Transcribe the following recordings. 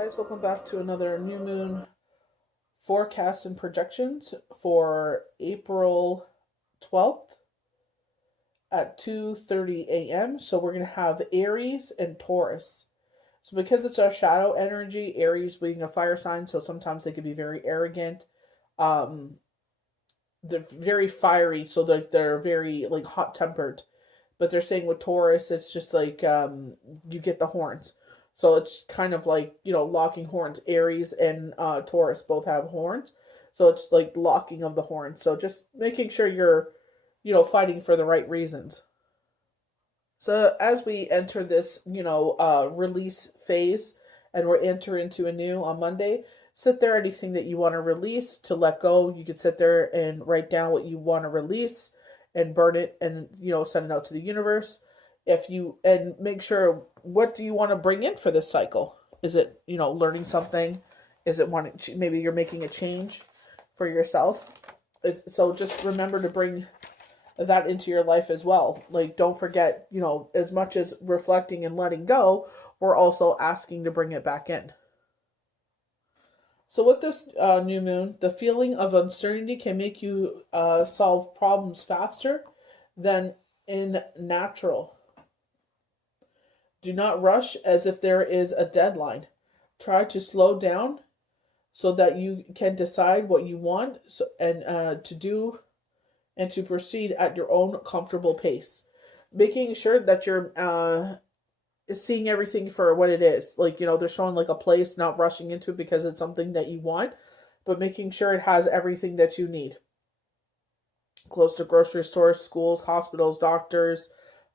Guys, welcome back to another new moon forecast and projections for April 12th at 2:30 a.m. So we're going to have Aries and Taurus. So because it's our shadow energy, Aries being a fire sign, so sometimes they can be very arrogant. Um they're very fiery, so they're very like hot-tempered. But they're saying with Taurus, it's just like you get the horns. So it's kind of like, locking horns. Aries and Taurus both have horns. So it's like locking of the horns. So just making sure you're, fighting for the right reasons. So as we enter this, release phase and we're entering into a new on Monday, sit there, anything that you want to release, to let go. You could sit there and write down what you want to release and burn it and, send it out to the universe. And make sure, what do you want to bring in for this cycle? Is it, learning something? Is it maybe you're making a change for yourself? So just remember to bring that into your life as well. Like, don't forget, as much as reflecting and letting go, we're also asking to bring it back in. So with this new moon, the feeling of uncertainty can make you solve problems faster than in natural. Do not rush as if there is a deadline. Try to slow down so that you can decide what you want and to do and to proceed at your own comfortable pace. Making sure that you're seeing everything for what it is. Like, they're showing like a place, not rushing into it because it's something that you want, but making sure it has everything that you need. Close to grocery stores, schools, hospitals, doctors,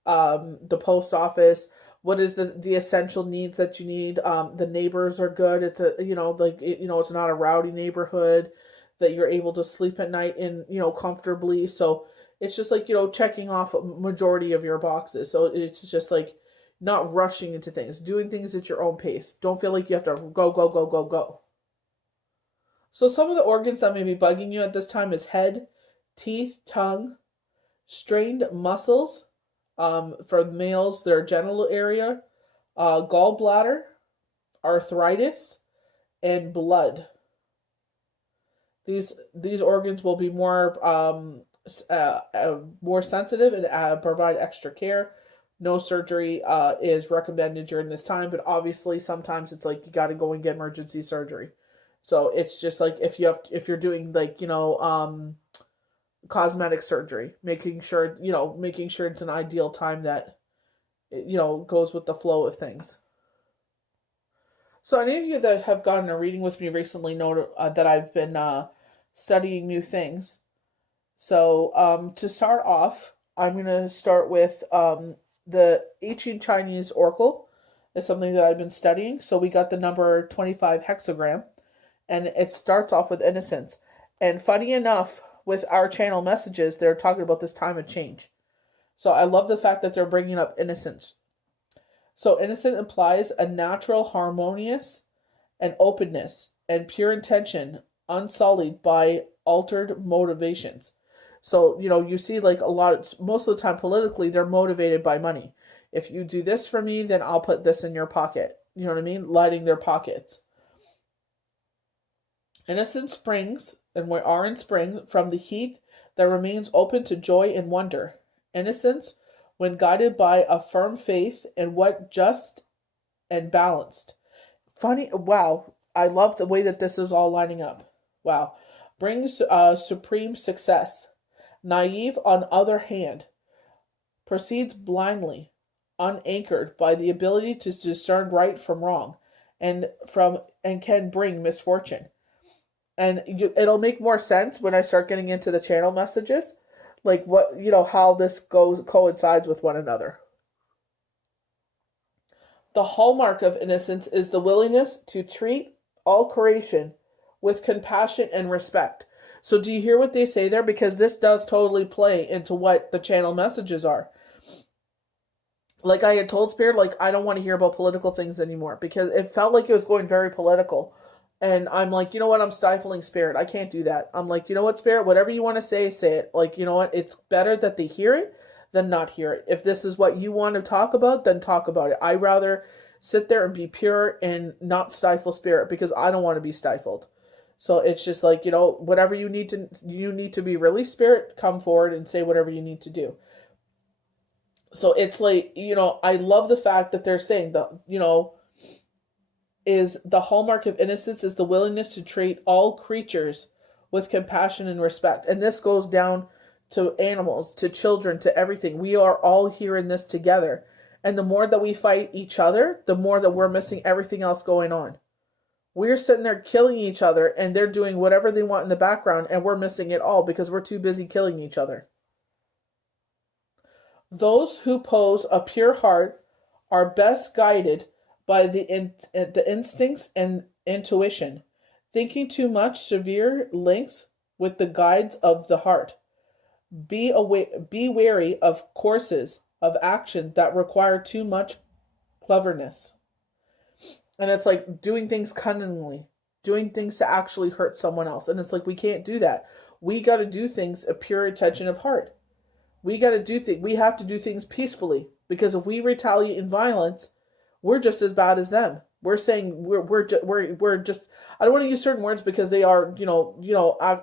the post office. What is the essential needs that you need? The neighbors are good. It's it's not a rowdy neighborhood, that you're able to sleep at night in, comfortably. So it's just like, checking off a majority of your boxes. So it's just like not rushing into things, doing things at your own pace. Don't feel like you have to go, go, go, go, go. So some of the organs that may be bugging you at this time is head, teeth, tongue, strained muscles, for males, their genital area, gallbladder, arthritis, and blood. These organs will be more sensitive and provide extra care. No surgery is recommended during this time, but obviously sometimes it's like you got to go and get emergency surgery. So it's just like if you're doing like cosmetic surgery, making sure it's an ideal time that goes with the flow of things. So any of you that have gotten a reading with me recently know that I've been studying new things. So to start off, I'm going to start with the ancient Chinese oracle is something that I've been studying. So we got the number 25 hexagram, and it starts off with innocence. And funny enough, with our channel messages, they're talking about this time of change. So I love the fact that they're bringing up innocence. So innocent implies a natural, harmonious, and openness and pure intention, unsullied by altered motivations. So, you see like most of the time politically, they're motivated by money. If you do this for me, then I'll put this in your pocket. You know what I mean? Lighting their pockets. Innocence springs, and we are in spring, from the heat that remains open to joy and wonder. Innocence, when guided by a firm faith in what just and balanced. Funny, wow, I love the way that this is all lining up. Wow. Brings supreme success. Naive, on other hand, proceeds blindly, unanchored by the ability to discern right from wrong, and can bring misfortune. And it'll make more sense when I start getting into the channel messages, like what, how this coincides with one another. The hallmark of innocence is the willingness to treat all creation with compassion and respect. So do you hear what they say there? Because this does totally play into what the channel messages are. Like I had told Spirit, like I don't want to hear about political things anymore because it felt like it was going very political. And I'm like, you know what? I'm stifling Spirit. I can't do that. I'm like, you know what, Spirit? Whatever you want to say it. Like, you know what? It's better that they hear it than not hear it. If this is what you want to talk about, then talk about it. I rather sit there and be pure and not stifle spirit, because I don't want to be stifled. So it's just like, whatever you need to be released, spirit, come forward and say whatever you need to do. So it's like, I love the fact that they're saying that, is the hallmark of innocence is the willingness to treat all creatures with compassion and respect. And this goes down to animals, to children, to everything. We are all here in this together. And the more that we fight each other, the more that we're missing everything else going on. We're sitting there killing each other, and they're doing whatever they want in the background, and we're missing it all because we're too busy killing each other. Those who pose a pure heart are best guided by the instincts and intuition. Thinking too much severe links with the guides of the heart. Be wary of courses of action that require too much cleverness. And it's like doing things cunningly, doing things to actually hurt someone else. And it's like, we can't do that. We got to do things a pure intention of heart. We got to do things. We have to do things peacefully, because if we retaliate in violence, we're just as bad as them. We're saying we're just. I don't want to use certain words because they are,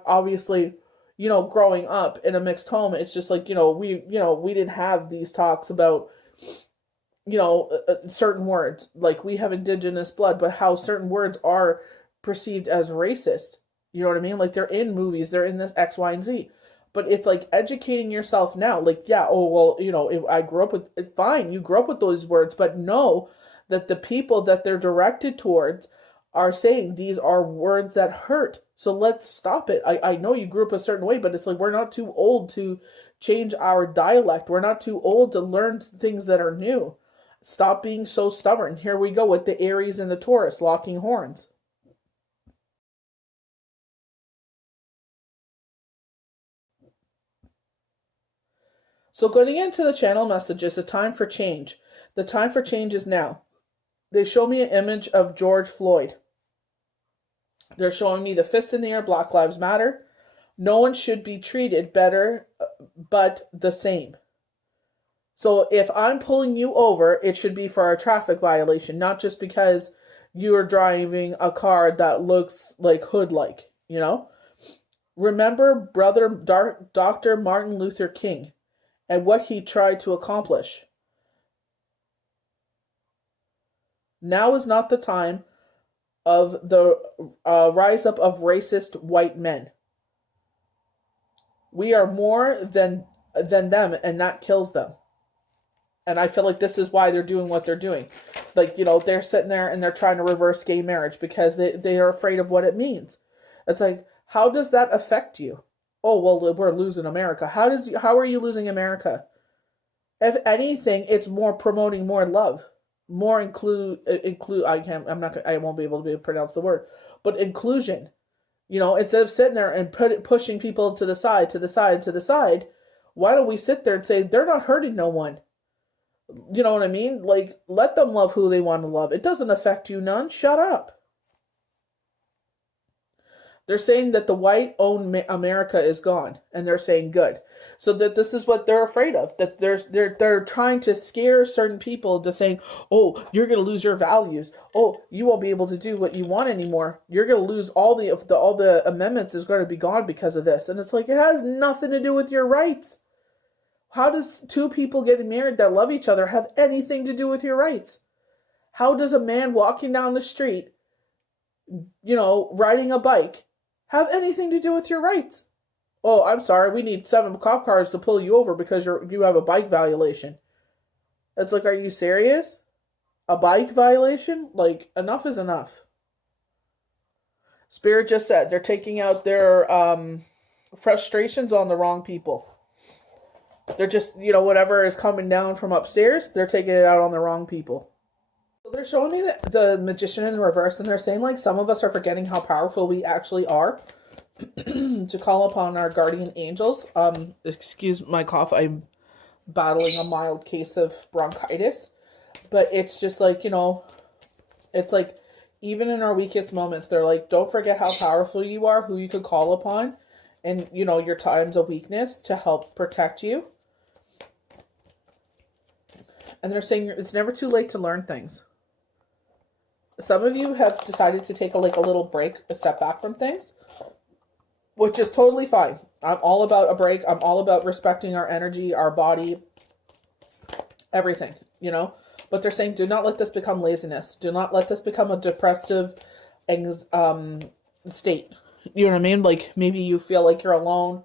obviously, growing up in a mixed home. It's just like, we didn't have these talks about, certain words. Like, we have indigenous blood, but how certain words are perceived as racist. You know what I mean? Like, they're in movies, they're in this X, Y, and Z. But it's like educating yourself now. Like, yeah, oh, well, I grew up with, it's fine, you grew up with those words, but know that the people that they're directed towards are saying these are words that hurt. So let's stop it. I know you grew up a certain way, but it's like, we're not too old to change our dialect. We're not too old to learn things that are new. Stop being so stubborn. Here we go with the Aries and the Taurus locking horns. So going into the channel messages, the time for change. The time for change is now. They show me an image of George Floyd. They're showing me the fist in the air, Black Lives Matter. No one should be treated better, but the same. So if I'm pulling you over, it should be for a traffic violation, not just because you are driving a car that looks like hood-like, Remember Dr. Martin Luther King and what he tried to accomplish. Now is not the time of the rise up of racist white men. We are more than them, and that kills them. And I feel like this is why they're doing what they're doing. Like, they're sitting there and they're trying to reverse gay marriage because they are afraid of what it means. It's like, how does that affect you? Oh, well, we're losing America. How are you losing America? If anything, it's more promoting more love, more include. I won't be able to pronounce the word, but inclusion. Instead of sitting there and pushing people to the side, why don't we sit there and say they're not hurting no one? You know what I mean? Like, let them love who they want to love. It doesn't affect you none. Shut up. They're saying that the white-owned America is gone, and they're saying good. So that this is what they're afraid of. That they're trying to scare certain people into saying, "Oh, you're going to lose your values. Oh, you won't be able to do what you want anymore. You're going to lose all the amendments is going to be gone because of this." And it's like, it has nothing to do with your rights. How does two people getting married that love each other have anything to do with your rights? How does a man walking down the street, riding a bike, have anything to do with your rights? Oh, I'm sorry, we need 7 cop cars to pull you over because you have a bike violation. It's like, are you serious? A bike violation? Like, enough is enough. Spirit just said they're taking out their frustrations on the wrong people. They're just, whatever is coming down from upstairs, they're taking it out on the wrong people. So they're showing me the magician in reverse, and they're saying, like, some of us are forgetting how powerful we actually are to call upon our guardian angels. Excuse my cough. I'm battling a mild case of bronchitis. But it's just like, it's like, even in our weakest moments, they're like, don't forget how powerful you are, who you could call upon, and, your times of weakness to help protect you. And they're saying it's never too late to learn things. some of you have decided to take a little break, a step back from things, which is totally fine. I'm all about a break. I'm all about respecting our energy, our body, everything, But they're saying, do not let this become laziness. Do not let this become a depressive state. You know what I mean? Like, maybe you feel like you're alone.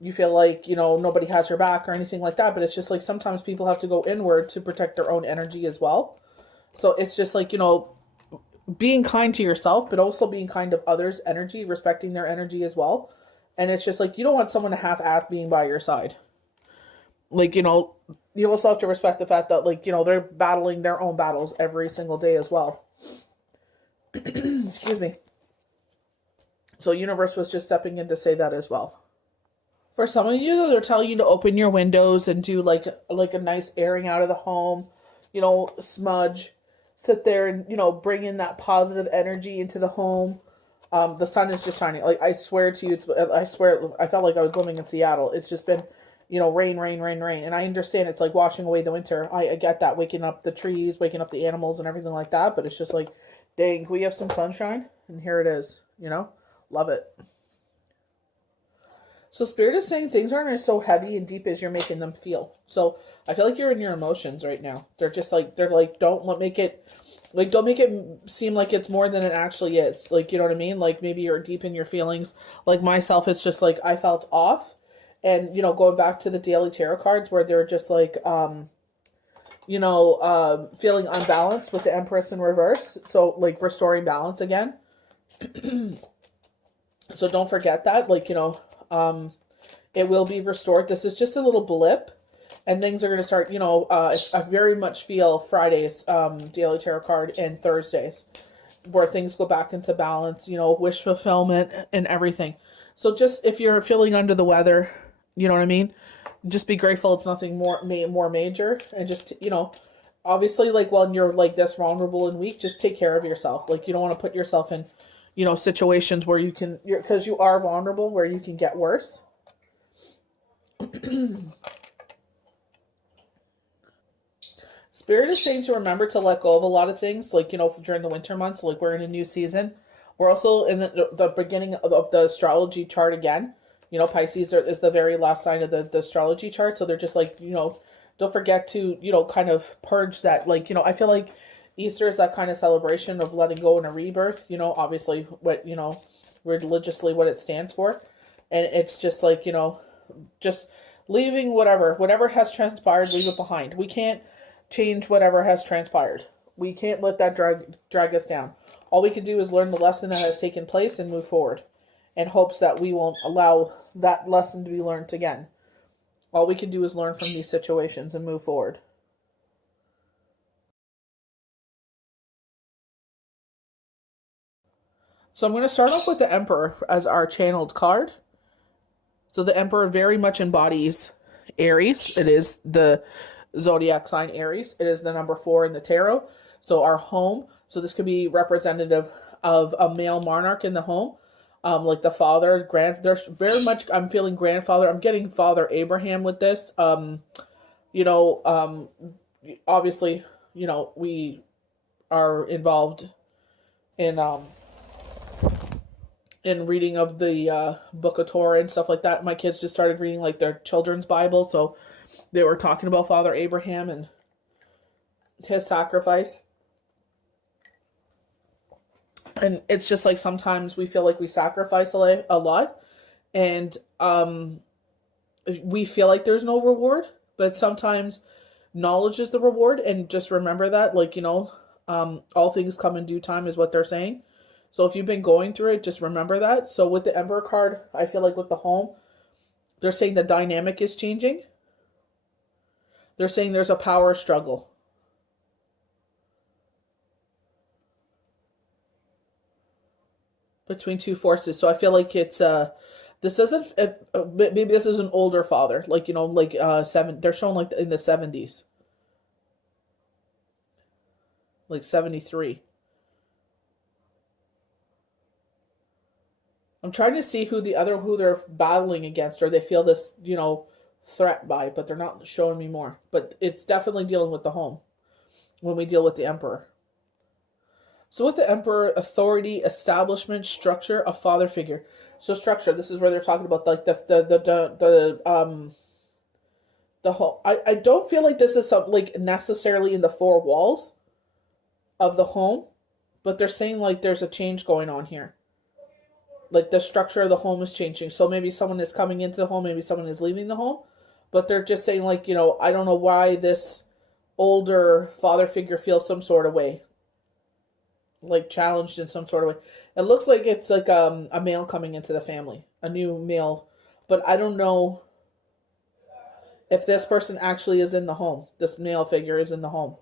You feel like, nobody has your back or anything like that. But it's just like sometimes people have to go inward to protect their own energy as well. So it's just like, being kind to yourself, but also being kind to others' energy, respecting their energy as well. And it's just like, you don't want someone to half-ass being by your side. Like, you also have to respect the fact that, like, they're battling their own battles every single day as well. Excuse me. So universe was just stepping in to say that as well. For some of you, they're telling you to open your windows and do like a nice airing out of the home, smudge, sit there and, bring in that positive energy into the home. The sun is just shining. Like, I swear to you, I felt like I was living in Seattle. It's just been, rain, rain, rain, rain. And I understand it's like washing away the winter. I get that, waking up the trees, waking up the animals and everything like that. But it's just like, dang, we have some sunshine? And here it is, Love it. So Spirit is saying things aren't so heavy and deep as you're making them feel. So I feel like you're in your emotions right now. They're like, don't make it seem like it's more than it actually is. Like, you know what I mean? Like, maybe you're deep in your feelings. Like myself, it's just like I felt off. And, going back to the daily tarot cards where they're just like, feeling unbalanced with the Empress in reverse. So, like, restoring balance again. So don't forget that. Like, it will be restored. This is just a little blip. And things are going to start, I very much feel Friday's daily tarot card and Thursdays where things go back into balance, wish fulfillment and everything. So just if you're feeling under the weather, you know what I mean? Just be grateful it's nothing more major. And just, obviously, like, when you're like this vulnerable and weak, just take care of yourself. Like, you don't want to put yourself in, situations where because you are vulnerable, where you can get worse. Spirit is saying to remember to let go of a lot of things, like, during the winter months, like we're in a new season. We're also in the beginning of the astrology chart again. Pisces is the very last sign of the astrology chart. So they're just like, don't forget to, kind of purge that. Like, I feel like Easter is that kind of celebration of letting go and a rebirth, obviously what, religiously what it stands for. And it's just like, just leaving whatever has transpired, leave it behind. We can't change whatever has transpired. We can't let that drag us down. All we can do is learn the lesson that has taken place and move forward in hopes that we won't allow that lesson to be learned again. All we can do is learn from these situations and move forward. So I'm going to start off with the Emperor as our channeled card. So the Emperor very much embodies Aries. It is the zodiac sign Aries. It is the number 4 in the tarot. So our home. So this could be representative of a male monarch in the home. Like the father, there's very much, I'm feeling grandfather. I'm getting Father Abraham with this. Obviously, we are involved in reading of the Book of Torah and stuff like that. My kids just started reading like their children's Bible, so they were talking about Father Abraham and his sacrifice. And it's just like sometimes we feel like we sacrifice a lot, and we feel like there's no reward, but sometimes knowledge is the reward. And just remember that, like, all things come in due time is what they're saying. So if you've been going through it, just remember that. So with the Emperor card, I feel like with the home, they're saying the dynamic is changing. They're saying there's a power struggle. Between two forces. So I feel like it's this isn't maybe this is an older father, like, they're showing like in the 70s, like 73. I'm trying to see who they're battling against, or they feel this, threat by, but they're not showing me more. But it's definitely dealing with the home when we deal with the Emperor. So with the Emperor, authority, establishment, structure, a father figure. So structure, this is where they're talking about like the whole. I don't feel like this is something like necessarily in the four walls of the home, but they're saying like there's a change going on here. Like the structure of the home is changing. So maybe someone is coming into the home, maybe someone is leaving the home, but they're just saying like, I don't know why this older father figure feels some sort of way, like challenged in some sort of way. It looks like it's like a male coming into the family, a new male, but I don't know if this person actually is in the home. This male figure is in the home,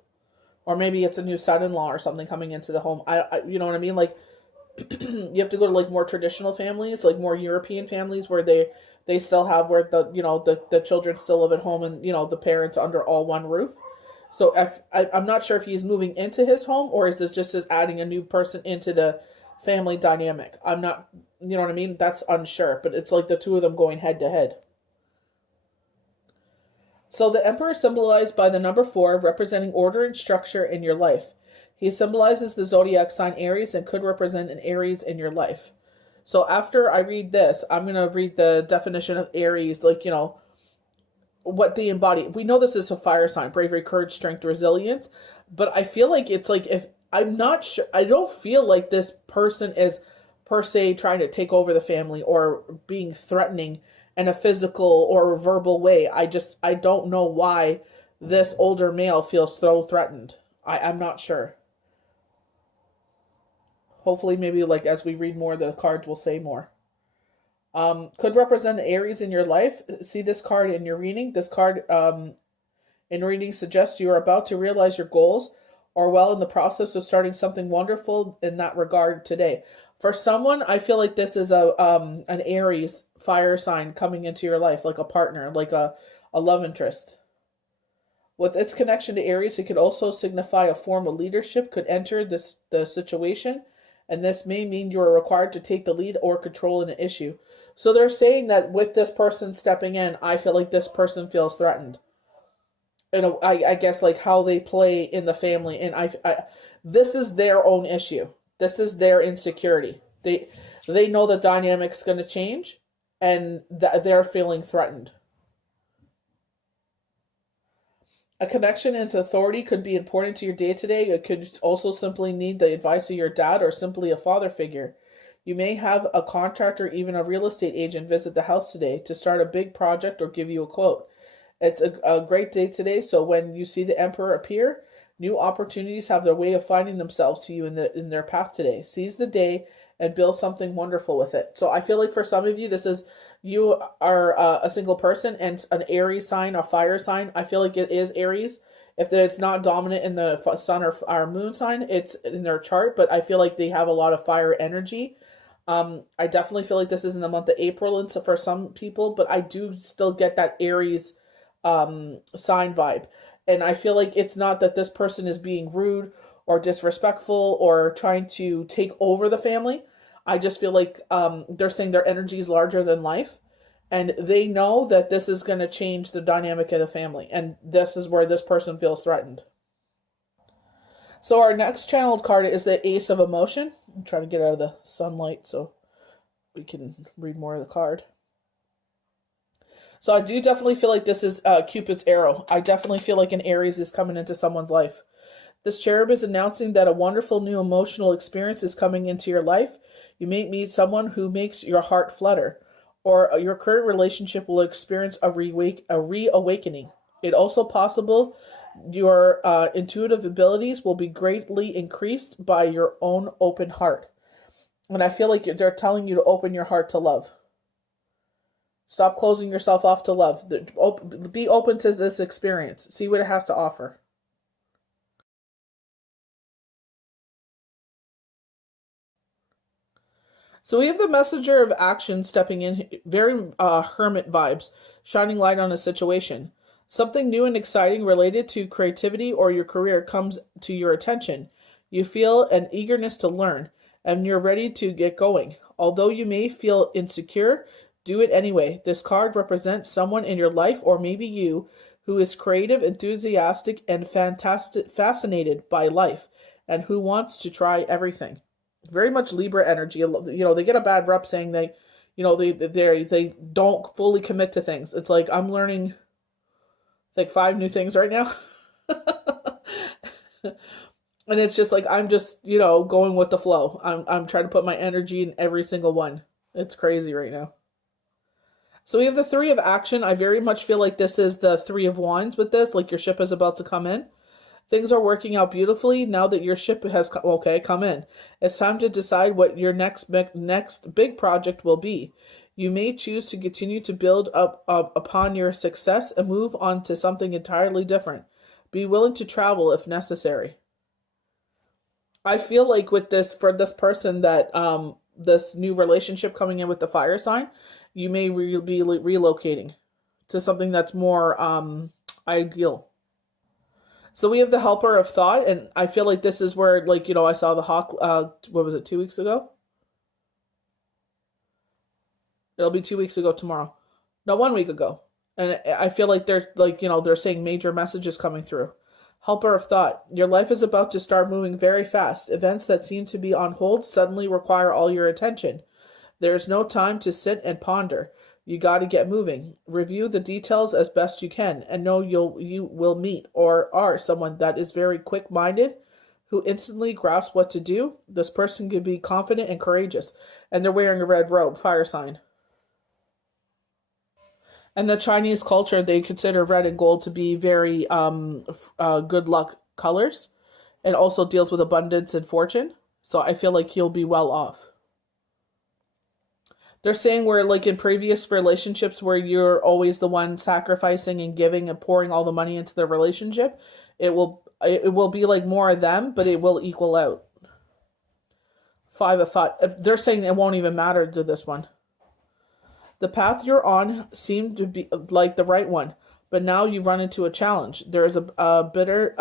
or maybe it's a new son-in-law or something coming into the home. You know what I mean? Like you have to go to like more traditional families, like more European families where they still have where the children still live at home and the parents under all one roof. So I'm not sure if he's moving into his home or is this just as adding a new person into the family dynamic. I'm not, you know what I mean? That's unsure, but it's like the two of them going head to head. So the Emperor is symbolized by the number 4, representing order and structure in your life. He symbolizes the zodiac sign Aries and could represent an Aries in your life. So after I read this, I'm going to read the definition of Aries, like, what they embody. We know this is a fire sign, bravery, courage, strength, resilience, but I feel like it's like if I'm not sure, I don't feel like this person is per se trying to take over the family or being threatening in a physical or verbal way. I don't know why this older male feels so threatened. I'm not sure. Hopefully, maybe like as we read more, the cards will say more. Could represent Aries in your life. See this card in your reading. This card in reading suggests you are about to realize your goals or well in the process of starting something wonderful in that regard today. For someone, I feel like this is an Aries fire sign coming into your life, like a partner, like a love interest. With its connection to Aries, it could also signify a form of leadership could enter the situation, and this may mean you are required to take the lead or control an issue. So they're saying that with this person stepping in, I feel like this person feels threatened. And I guess like how they play in the family, and this is their own issue. This is their insecurity. They know the dynamic's going to change, and they're feeling threatened. A connection with authority could be important to your day-to-day. It could also simply need the advice of your dad or simply a father figure. You may have a contractor or even a real estate agent visit the house today to start a big project or give you a quote. It's a great day today, so when you see the Emperor appear, new opportunities have their way of finding themselves to you in their path today. Seize the day and build something wonderful with it. So I feel like for some of you, you are a single person and an Aries sign, a fire sign. I feel like it is Aries. If it's not dominant in the sun or our moon sign, it's in their chart, but I feel like they have a lot of fire energy. I definitely feel like this is in the month of April and so for some people, but I do still get that Aries sign vibe. And I feel like it's not that this person is being rude or disrespectful or trying to take over the family. I just feel like they're saying their energy is larger than life. And they know that this is going to change the dynamic of the family. And this is where this person feels threatened. So our next channeled card is the Ace of Emotion. I'm trying to get out of the sunlight so we can read more of the card. So I do definitely feel like this is Cupid's arrow. I definitely feel like an Aries is coming into someone's life. This cherub is announcing that a wonderful new emotional experience is coming into your life. You may meet someone who makes your heart flutter, or your current relationship will experience a reawakening. It's also possible your intuitive abilities will be greatly increased by your own open heart. And I feel like they're telling you to open your heart to love. Stop closing yourself off to love. Be open to this experience. See what it has to offer. So we have the messenger of action stepping in, very hermit vibes, shining light on a situation. Something new and exciting related to creativity or your career comes to your attention. You feel an eagerness to learn, and you're ready to get going. Although you may feel insecure, do it anyway. This card represents someone in your life, or maybe you, who is creative, enthusiastic, and fascinated by life and who wants to try everything. Very much Libra energy. They get a bad rep saying they don't fully commit to things. It's like I'm learning like 5 new things right now. And it's just like I'm just, going with the flow. I'm trying to put my energy in every single one. It's crazy right now. So we have the 3 of action. I very much feel like this is the 3 of wands with this, like your ship is about to come in. Things are working out beautifully now that your ship has come in. It's time to decide what your next big project will be. You may choose to continue to build up upon your success and move on to something entirely different. Be willing to travel if necessary. I feel like with this, for this person that this new relationship coming in with the fire sign, you may be relocating to something that's more ideal. So we have the helper of thought, and I feel like this is where, I saw the hawk, what was it, 2 weeks ago? It'll be 2 weeks ago tomorrow. No, 1 week ago. And I feel like they're saying major messages coming through. Helper of thought, your life is about to start moving very fast. Events that seem to be on hold suddenly require all your attention. There is no time to sit and ponder. You got to get moving. Review the details as best you can, and know you will meet or are someone that is very quick-minded, who instantly grasps what to do. This person could be confident and courageous, and they're wearing a red robe, fire sign. And the Chinese culture, they consider red and gold to be very good luck colors. It also deals with abundance and fortune. So I feel like he'll be well off. They're saying where, like in previous relationships where you're always the one sacrificing and giving and pouring all the money into the relationship, it will be like more of them, but it will equal out. 5 of thought. They're saying it won't even matter to this one. The path you're on seemed to be like the right one, but now you run into a challenge. There is a better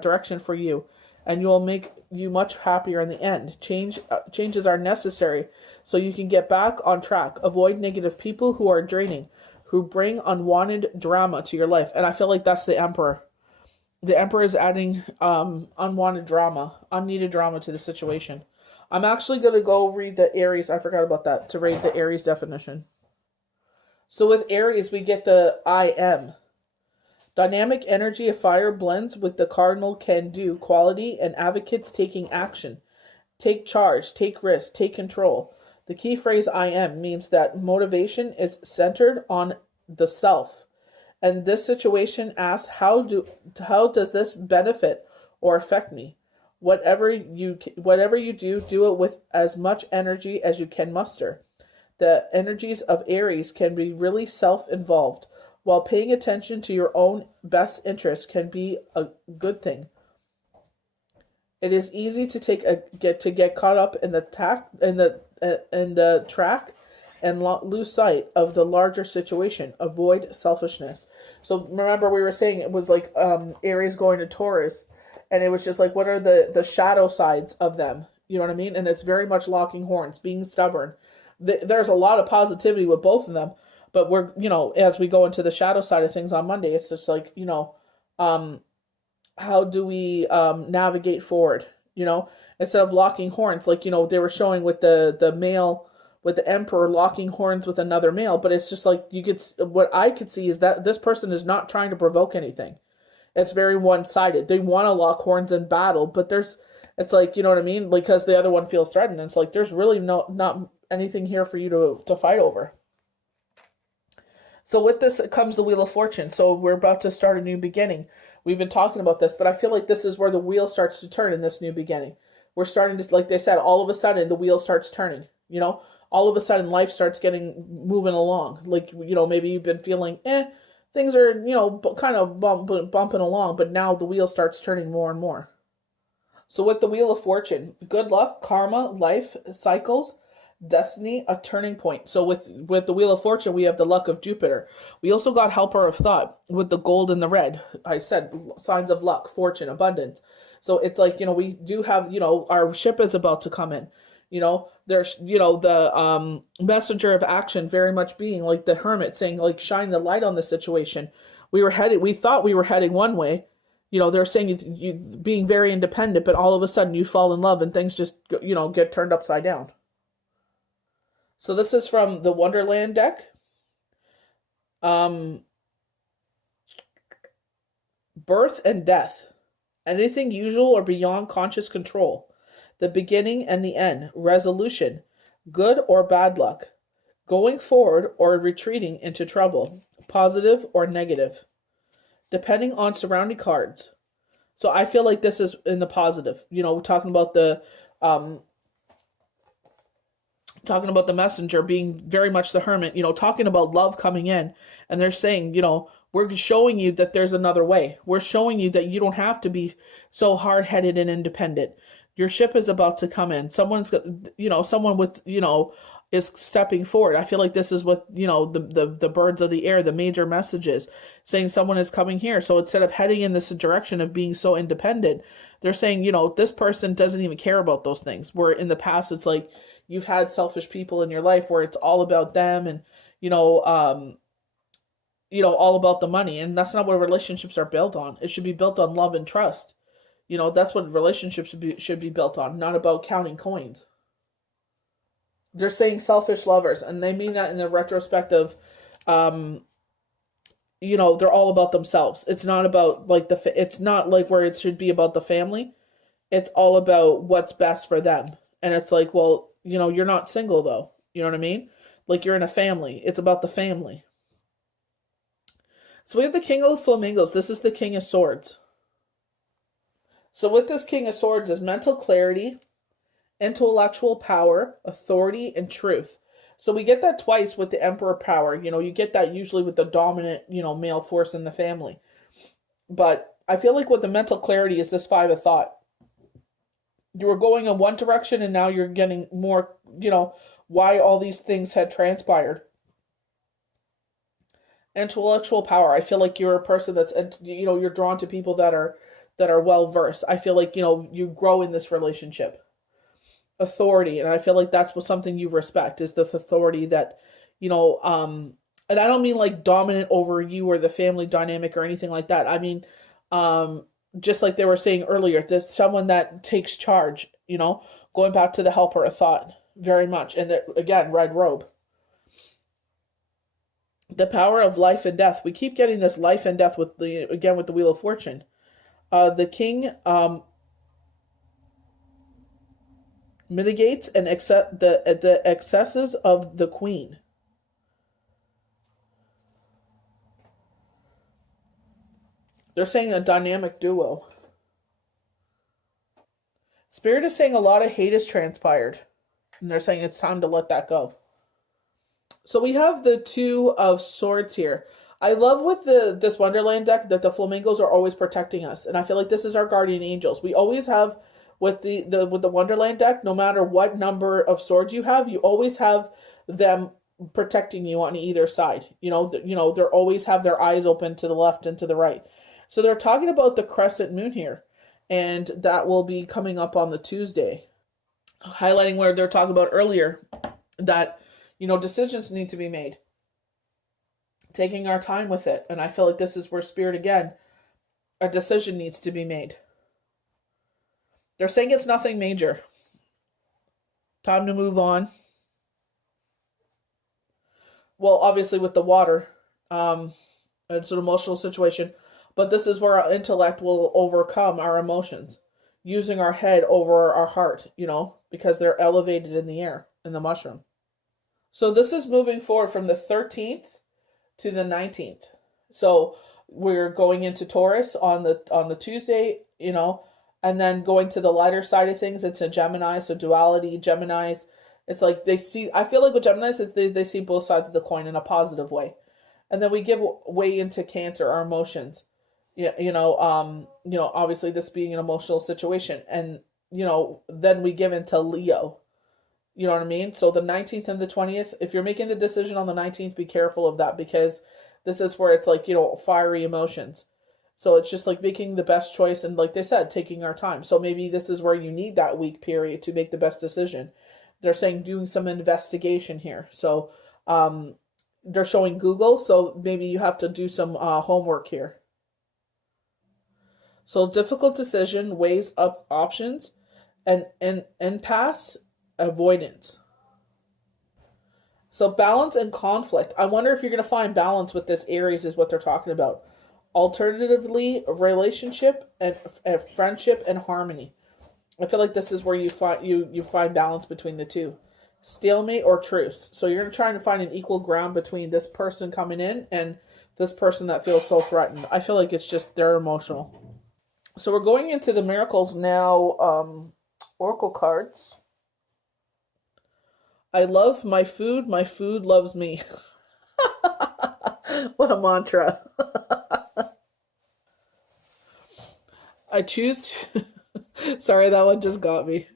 direction for you, and you will make you much happier in the end. Changes are necessary so you can get back on track. Avoid negative people who are draining, who bring unwanted drama to your life. And I feel like that's the Emperor. The Emperor is adding unwanted drama, unneeded drama to the situation. I'm actually going to go read the Aries. I forgot about that, to read the Aries definition. So with Aries, we get the I am. Dynamic energy of fire blends with the cardinal can-do quality and advocates taking action. Take charge, take risks, take control. The key phrase I am means that motivation is centered on the self. And this situation asks, how does this benefit or affect me? Whatever you do it with as much energy as you can muster. The energies of Aries can be really self-involved, while paying attention to your own best interest can be a good thing. It is easy to get caught up in the track and lose sight of the larger situation. Avoid selfishness. So remember, we were saying it was like Aries going to Taurus. And it was just like, what are the shadow sides of them? You know what I mean? And it's very much locking horns, being stubborn. There's a lot of positivity with both of them. But we're, as we go into the shadow side of things on Monday, it's just like, how do we navigate forward? Instead of locking horns, like, they were showing with the male, with the Emperor locking horns with another male. But it's just like, what I could see is that this person is not trying to provoke anything. It's very one-sided. They want to lock horns in battle, but it's like, you know what I mean? Because the other one feels threatened. It's like, there's really not anything here for you to fight over. So with this comes the Wheel of Fortune. So we're about to start a new beginning. We've been talking about this, but I feel like this is where the wheel starts to turn in this new beginning. We're starting to, like they said, all of a sudden the wheel starts turning, all of a sudden life starts moving along. Like, maybe you've been feeling, things are, kind of bumping along, but now the wheel starts turning more and more. So with the Wheel of Fortune, good luck, karma, life, cycles, destiny, a turning point. So with the Wheel of Fortune, we have the luck of Jupiter. We also got Helper of Thought with the gold and the red. I said signs of luck, fortune, abundance. So it's like, we do have, our ship is about to come in. There's, the messenger of action very much being like the Hermit saying, like, shine the light on the situation. We thought we were heading one way, they're saying you being very independent, but all of a sudden you fall in love and things just, get turned upside down. So this is from the Wonderland deck. Um, Birth and death. Anything usual or beyond conscious control. The beginning and the end. Resolution. Good or bad luck. Going forward or retreating into trouble. Positive or negative. Depending on surrounding cards. So I feel like this is in the positive. We're talking about the messenger being very much the hermit, talking about love coming in. And they're saying, we're showing you that there's another way. We're showing you that you don't have to be so hard-headed and independent. Your ship is about to come in. Someone with, is stepping forward. I feel like this is what, the birds of the air, the major messages, saying someone is coming here. So instead of heading in this direction of being so independent, they're saying, this person doesn't even care about those things. Where in the past, it's like you've had selfish people in your life where it's all about them and, all about the money. And that's not what relationships are built on. It should be built on love and trust. That's what relationships should be built on, not about counting coins. They're saying selfish lovers, and they mean that in the retrospect of, they're all about themselves. It's not about like it's not like where it should be about the family. It's all about what's best for them. And it's like, well, you're not single though. You know what I mean? Like you're in a family. It's about the family. So we have the King of Flamingos. This is the King of Swords. So with this King of Swords is mental clarity, intellectual power, authority, and truth. So we get that twice with the Emperor power. You get that usually with the dominant, male force in the family. But I feel like with the mental clarity is this Five of Thought. You were going in one direction and now you're getting more, why all these things had transpired. Intellectual power. I feel like you're a person that's, you're drawn to people that are well versed. I feel like, you grow in this relationship. Authority, and I feel like that's something you respect, is this authority that, and I don't mean like dominant over you or the family dynamic or anything like that. I mean, just like they were saying earlier, there's someone that takes charge, going back to the Helper of Thought very much. And again, red robe. The power of life and death. We keep getting this life and death with the Wheel of Fortune. The king mitigates and accept the excesses of the queen. They're saying a dynamic duo. Spirit is saying a lot of hate has transpired. And they're saying it's time to let that go. So we have the Two of Swords here. I love with this Wonderland deck that the flamingos are always protecting us. And I feel like this is our guardian angels. We always have with the Wonderland deck, no matter what number of swords you have, you always have them protecting you on either side. They always have their eyes open to the left and to the right. So they're talking about the crescent moon here, and that will be coming up on the Tuesday, highlighting where they're talking about earlier that, decisions need to be made. Taking our time with it. And I feel like this is where Spirit, again, a decision needs to be made. They're saying it's nothing major. Time to move on. Well, obviously with the water, it's an emotional situation. But this is where our intellect will overcome our emotions. Using our head over our heart, because they're elevated in the air, in the mushroom. So this is moving forward from the 13th to the 19th. So we're going into Taurus on the Tuesday, and then going to the lighter side of things into Gemini. So duality, Geminis. It's like I feel like with Geminis, they see both sides of the coin in a positive way. And then we give way into Cancer, our emotions. Yeah, obviously this being an emotional situation. And, then we give into Leo. You know what I mean? So the 19th and the 20th, if you're making the decision on the 19th, be careful of that, because this is where it's like, fiery emotions. So it's just like making the best choice and, like they said, taking our time. So maybe this is where you need that week period to make the best decision. They're saying doing some investigation here. So they're showing Google, so maybe you have to do some homework here. So difficult decision, weighs up options, and impasse, avoidance. So balance and conflict. I wonder if you're going to find balance with this Aries is what they're talking about. Alternatively, relationship and friendship and harmony. I feel like this is where you find balance between the two. Stalemate or truce. So you're trying to find an equal ground between this person coming in and this person that feels so threatened. I feel like it's just they're emotional. So we're going into the miracles now. Oracle cards. I love my food loves me. What a mantra. I choose to, sorry, that one just got me.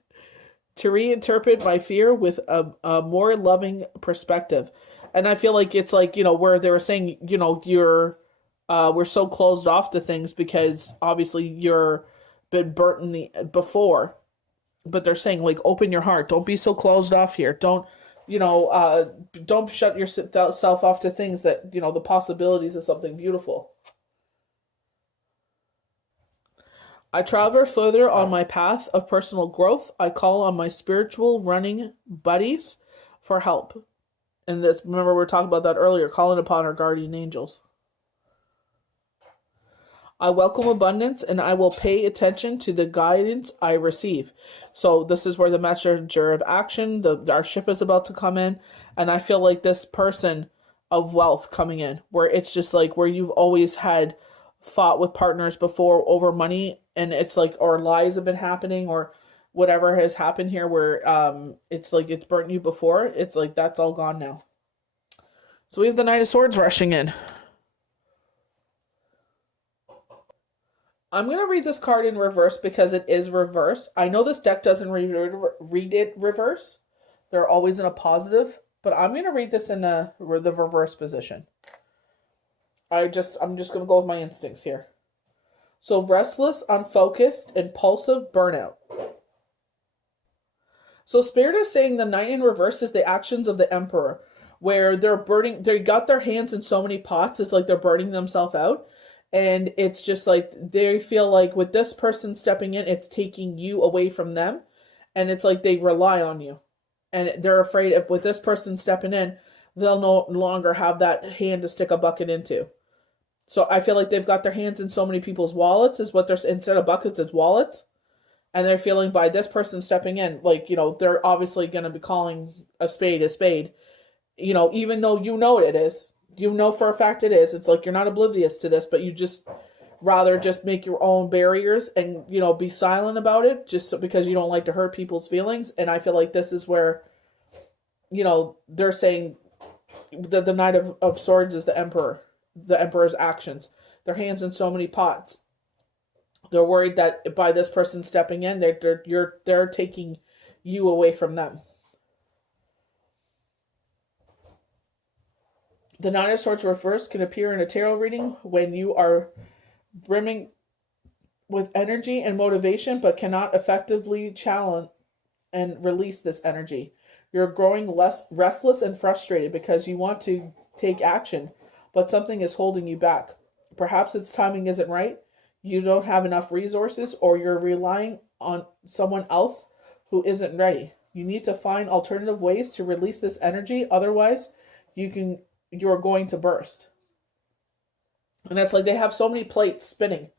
To reinterpret my fear with a more loving perspective. And I feel like it's like, where they were saying, we're so closed off to things because obviously you're been burnt in the before. But they're saying, like, open your heart. Don't be so closed off here. Don't shut yourself off to things that, the possibilities of something beautiful. I travel further on my path of personal growth. I call on my spiritual running buddies for help. And this, remember, we were talking about that earlier, calling upon our guardian angels. I welcome abundance and I will pay attention to the guidance I receive. So this is where the messenger of action, our ship is about to come in. And I feel like this person of wealth coming in, where it's just like where you've always had fought with partners before over money, and it's like, or lies have been happening, or whatever has happened here where it's like it's burnt you before. It's like that's all gone now. So we have the Knight of Swords rushing in. I'm going to read this card in reverse because it is reverse. I know this deck doesn't read it reverse. They're always in a positive, but I'm going to read this in the reverse position. I'm just going to go with my instincts here. So restless, unfocused, impulsive, burnout. So Spirit is saying the Knight in reverse is the actions of the Emperor, where they're burning, they got their hands in so many pots, it's like they're burning themselves out. And it's just like they feel like with this person stepping in, it's taking you away from them. And it's like they rely on you. And they're afraid if with this person stepping in, they'll no longer have that hand to stick a bucket into. So I feel like they've got their hands in so many people's wallets is what they're, instead of buckets, it's wallets. And they're feeling by this person stepping in, like, they're obviously going to be calling a spade, even though it is. For a fact it is. It's like you're not oblivious to this, but you just rather just make your own barriers and, be silent about it just because you don't like to hurt people's feelings. And I feel like this is where, they're saying that the Knight of Swords is the Emperor's actions. Their hands in so many pots. They're worried that by this person stepping in, they're taking you away from them. The Nine of Swords reversed can appear in a tarot reading when you are brimming with energy and motivation, but cannot effectively challenge and release this energy. You're growing less restless and frustrated because you want to take action, but something is holding you back. Perhaps its timing isn't right, you don't have enough resources, or you're relying on someone else who isn't ready. You need to find alternative ways to release this energy, otherwise you're going to burst. And it's like they have so many plates spinning.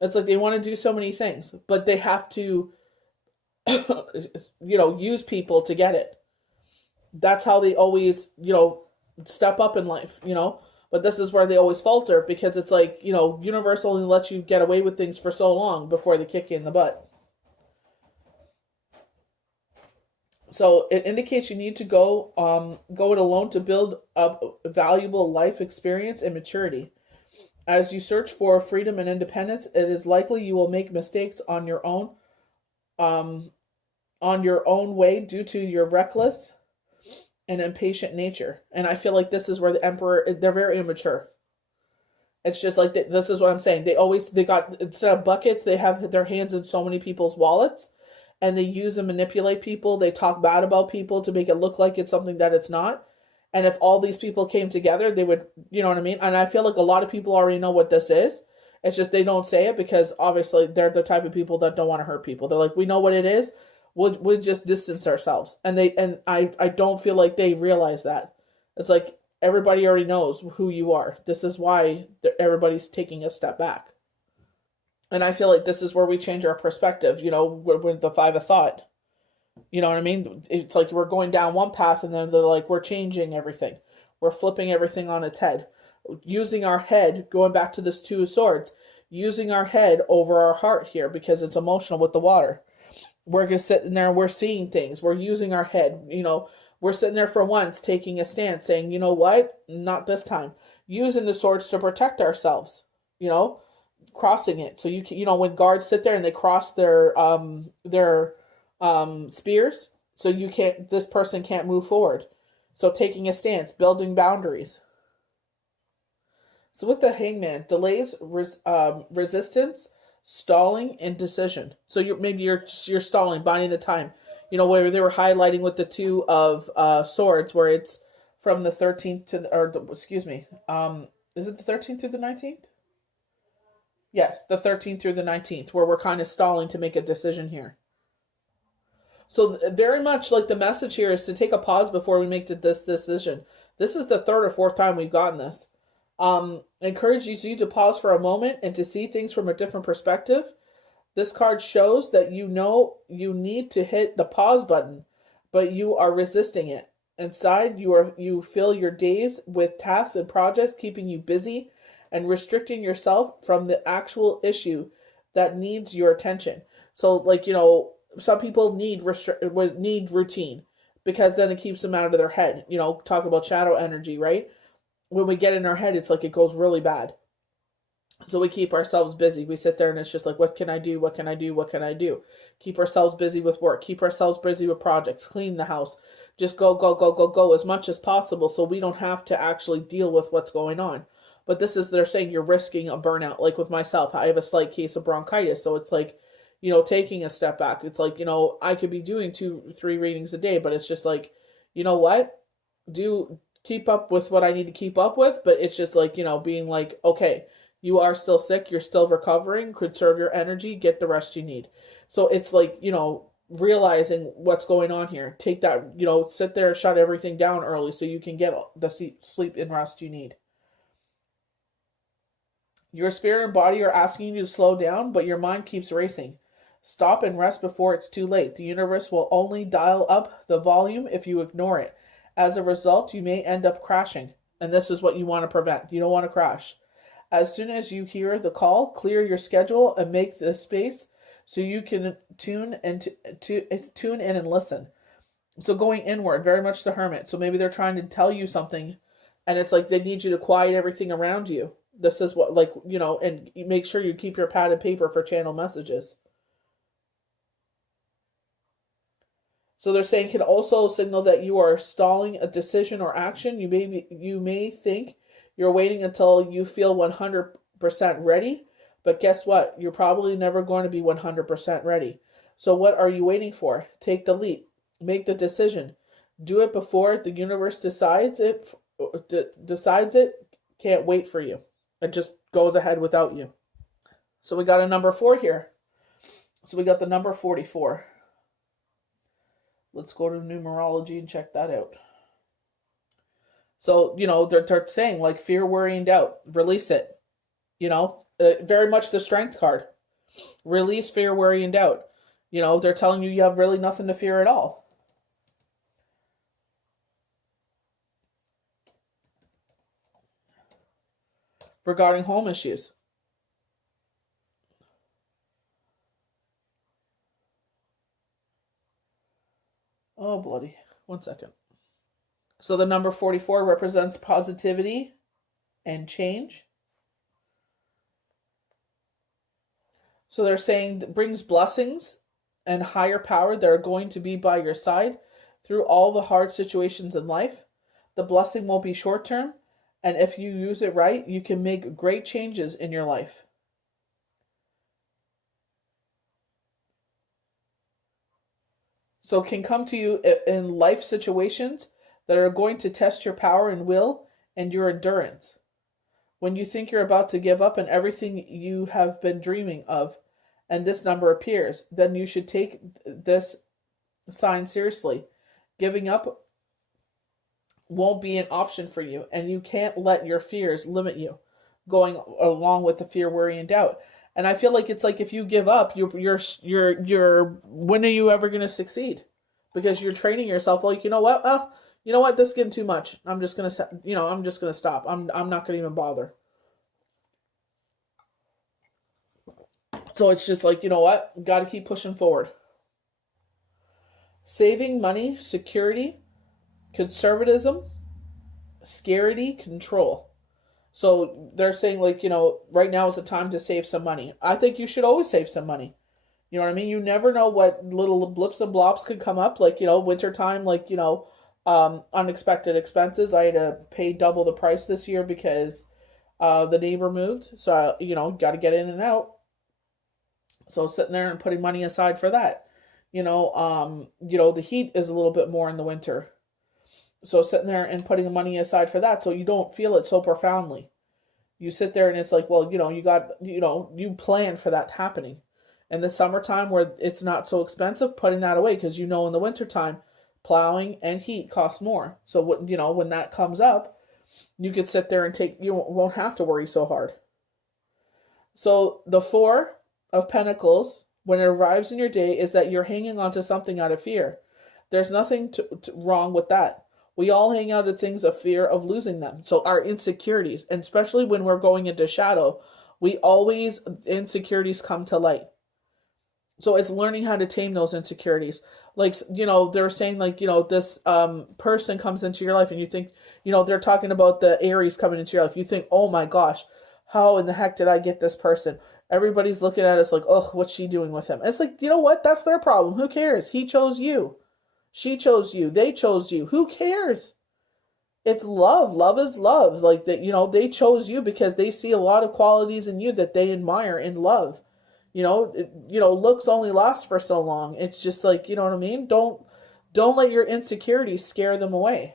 It's like they want to do so many things, but they have to, use people to get it. That's how they always, step up in life, But this is where they always falter because it's like, universe only lets you get away with things for so long before they kick you in the butt. So it indicates you need to go it alone to build a valuable life experience and maturity. As you search for freedom and independence, it is likely you will make mistakes on your own way due to your reckless and impatient nature. And I feel like this is where the Emperor, they're very immature. It's just like, this is what I'm saying. They got, instead of buckets, they have their hands in so many people's wallets. And they use and manipulate people. They talk bad about people to make it look like it's something that it's not. And if all these people came together, they would, you know what I mean? And I feel like a lot of people already know what this is. It's just they don't say it because obviously they're the type of people that don't want to hurt people. They're like, we know what it is. We'll just distance ourselves. And I don't feel like they realize that. It's like everybody already knows who you are. This is why everybody's taking a step back. And I feel like this is where we change our perspective, with the five of thought. You know what I mean? It's like we're going down one path and then they're like, we're changing everything. We're flipping everything on its head. Using our head, going back to this Two of Swords, using our head over our heart here because it's emotional with the water. We're just sitting there, we're seeing things. We're using our head, We're sitting there for once, taking a stance, saying, you know what? Not this time. Using the swords to protect ourselves, crossing it. So when guards sit there and they cross their spears, so this person can't move forward. So taking a stance, building boundaries. So with the Hangman, delays, resistance, stalling, and decision. So you're stalling, biding the time. Where they were highlighting with the Two of Swords, where it's from the 13th is it the 13th through the 19th? Yes, the 13th through the 19th, where we're kind of stalling to make a decision here. So very much like the message here is to take a pause before we make this decision. This is the third or fourth time we've gotten this. Encourages you to pause for a moment and to see things from a different perspective. This card shows that you need to hit the pause button, but you are resisting it. Inside, you fill your days with tasks and projects, keeping you busy and restricting yourself from the actual issue that needs your attention. So, some people need routine because then it keeps them out of their head. Talk about shadow energy, right? When we get in our head, it's like it goes really bad. So we keep ourselves busy. We sit there and it's just like, what can I do? What can I do? What can I do? Keep ourselves busy with work. Keep ourselves busy with projects. Clean the house. Just go, go, go, go, go as much as possible so we don't have to actually deal with what's going on. But they're saying you're risking a burnout. Like with myself, I have a slight case of bronchitis. So it's like, taking a step back. It's like, I could be doing 2-3 readings a day, but it's just like, you know what? Keep up with what I need to keep up with. But it's just like, being like, okay, you are still sick, you're still recovering, conserve your energy, get the rest you need. So it's like, realizing what's going on here. Take that, sit there, shut everything down early so you can get the sleep and rest you need. Your spirit and body are asking you to slow down, but your mind keeps racing. Stop and rest before it's too late. The universe will only dial up the volume if you ignore it. As a result, you may end up crashing. And this is what you want to prevent. You don't want to crash. As soon as you hear the call, clear your schedule and make the space so you can tune in and listen. So going inward, very much the Hermit. So maybe they're trying to tell you something and it's like they need you to quiet everything around you. This is what, and make sure you keep your pad and paper for channel messages. So they're saying can also signal that you are stalling a decision or action. You may think you're waiting until you feel 100% ready, but guess what? You're probably never going to be 100% ready. So what are you waiting for? Take the leap. Make the decision. Do it before the universe decides it. Can't wait for you. It just goes ahead without you. So we got a number 4 here. So we got the number 44. Let's go to numerology and check that out. So, they're saying like fear, worry, and doubt. Release it. Very much the strength card. Release fear, worry, and doubt. They're telling you have really nothing to fear at all. Regarding home issues. Oh, bloody. 1 second. So the number 44 represents positivity and change. So they're saying that brings blessings and higher power that are going to be by your side through all the hard situations in life. The blessing won't be short term, and if you use it right, you can make great changes in your life. So it can come to you in life situations that are going to test your power and will and your endurance. When you think you're about to give up on everything you have been dreaming of, and this number appears, then you should take this sign seriously. Giving up won't be an option for you, and you can't let your fears limit you, going along with the fear, worry, and doubt. And I feel like it's like if you give up, you're when are you ever going to succeed? Because you're training yourself like, you know what? You know what? This is getting too much. I'm just going to, I'm just going to stop. I'm not going to even bother. So it's just like, you know what? Got to keep pushing forward. Saving money, security, conservatism, scarcity, control. So they're saying like, right now is the time to save some money. I think you should always save some money. You know what I mean? You never know what little blips and blops could come up. Like, wintertime, like, unexpected expenses. I had to pay double the price this year because the neighbor moved. So, got to get in and out. So sitting there and putting money aside for that. The heat is a little bit more in the winter. So sitting there and putting money aside for that so you don't feel it so profoundly. You sit there and it's like, well, you plan for that happening. In the summertime where it's not so expensive, putting that away because in the wintertime, plowing and heat cost more. So when that comes up, you could sit there and you won't have to worry so hard. So the 4 of Pentacles, when it arrives in your day, is that you're hanging on to something out of fear. There's nothing wrong with that. We all hang out to things of fear of losing them. So our insecurities, and especially when we're going into shadow, insecurities come to light. So it's learning how to tame those insecurities. Like, they're saying like, this person comes into your life and you think, they're talking about the Aries coming into your life. You think, oh my gosh, how in the heck did I get this person? Everybody's looking at us like, oh, what's she doing with him? It's like, you know what? That's their problem. Who cares? He chose you. She chose you. They chose you. Who cares? It's love. Love is love. Like that, they chose you because they see a lot of qualities in you that they admire and love. Looks only last for so long. It's just like, you know what I mean? Don't let your insecurities scare them away.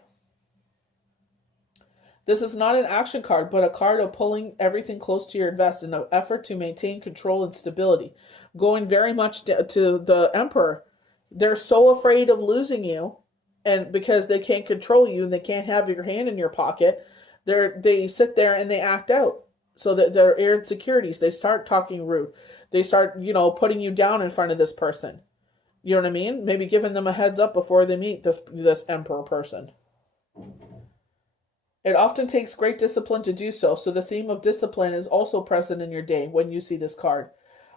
This is not an action card, but a card of pulling everything close to your vest in an effort to maintain control and stability. Going very much to the Emperor. They're so afraid of losing you, and because they can't control you and they can't have your hand in your pocket, they sit there and they act out. So that their insecurities, they start talking rude. They start, putting you down in front of this person. You know what I mean? Maybe giving them a heads up before they meet this Emperor person. It often takes great discipline to do so. So the theme of discipline is also present in your day when you see this card.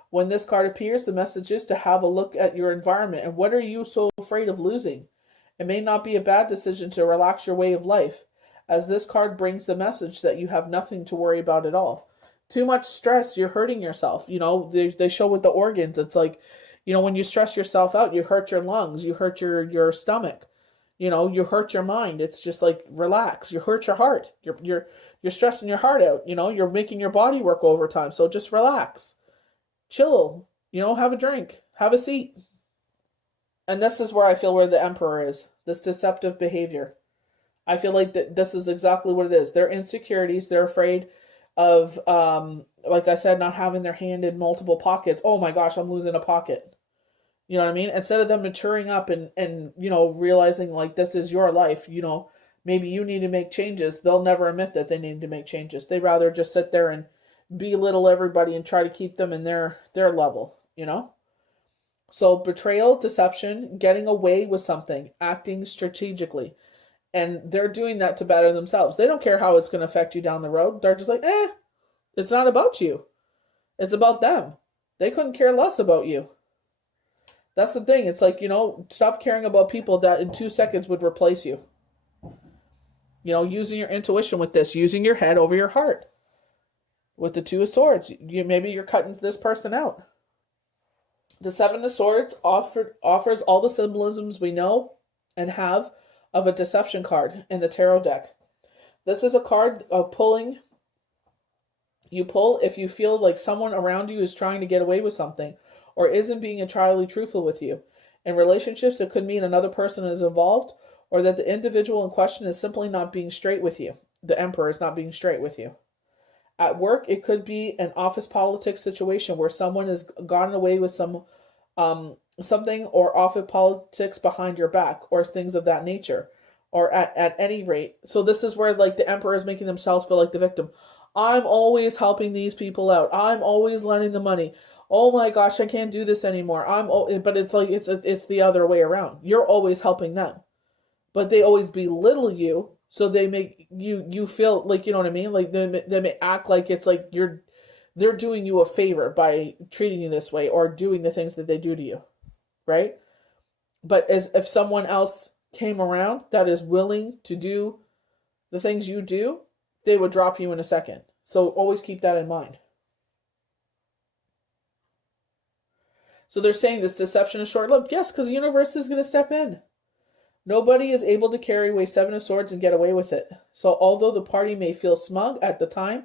When this card appears, the message is to have a look at your environment and what are you so afraid of losing? It may not be a bad decision to relax your way of life, as this card brings the message that you have nothing to worry about at all. Too much stress, you're hurting yourself. They show with the organs. It's like, when you stress yourself out, you hurt your lungs, you hurt your stomach, you hurt your mind. It's just like, relax. You hurt your heart. You're stressing your heart out. You're making your body work overtime. So just relax. Chill, have a drink, have a seat. And this is where I feel where the Emperor is, this deceptive behavior. I feel like that this is exactly what it is. Their insecurities, they're afraid of, like I said, not having their hand in multiple pockets. Oh my gosh, I'm losing a pocket. You know what I mean? Instead of them maturing up and realizing like this is your life, maybe you need to make changes. They'll never admit that they need to make changes. They'd rather just sit there and belittle everybody and try to keep them in their level, So betrayal, deception, getting away with something, acting strategically. And they're doing that to better themselves. They don't care how it's going to affect you down the road. They're just like, it's not about you. It's about them. They couldn't care less about you. That's the thing. It's like, stop caring about people that in 2 seconds would replace you. Using your intuition with this, using your head over your heart. With the 2 of Swords, maybe you're cutting this person out. The 7 of Swords offers all the symbolisms we know and have of a deception card in the tarot deck. This is a card of pulling. You pull if you feel like someone around you is trying to get away with something or isn't being entirely truthful with you. In relationships, it could mean another person is involved or that the individual in question is simply not being straight with you. The Emperor is not being straight with you. At work, it could be an office politics situation where someone has gotten away with something, or office politics behind your back, or things of that nature, or at any rate. So this is where like the emperor is making themselves feel like the victim. I'm always helping these people out. I'm always lending the money. Oh my gosh, I can't do this anymore. But it's like it's the other way around. You're always helping them, but they always belittle you. So they make you feel like, you know what I mean? Like they may act like it's like they're doing you a favor by treating you this way or doing the things that they do to you, right? But as if someone else came around that is willing to do the things you do, they would drop you in a second. So always keep that in mind. So they're saying this deception is short-lived. Yes, because the universe is going to step in. Nobody is able to carry away Seven of Swords and get away with it. So although the party may feel smug at the time,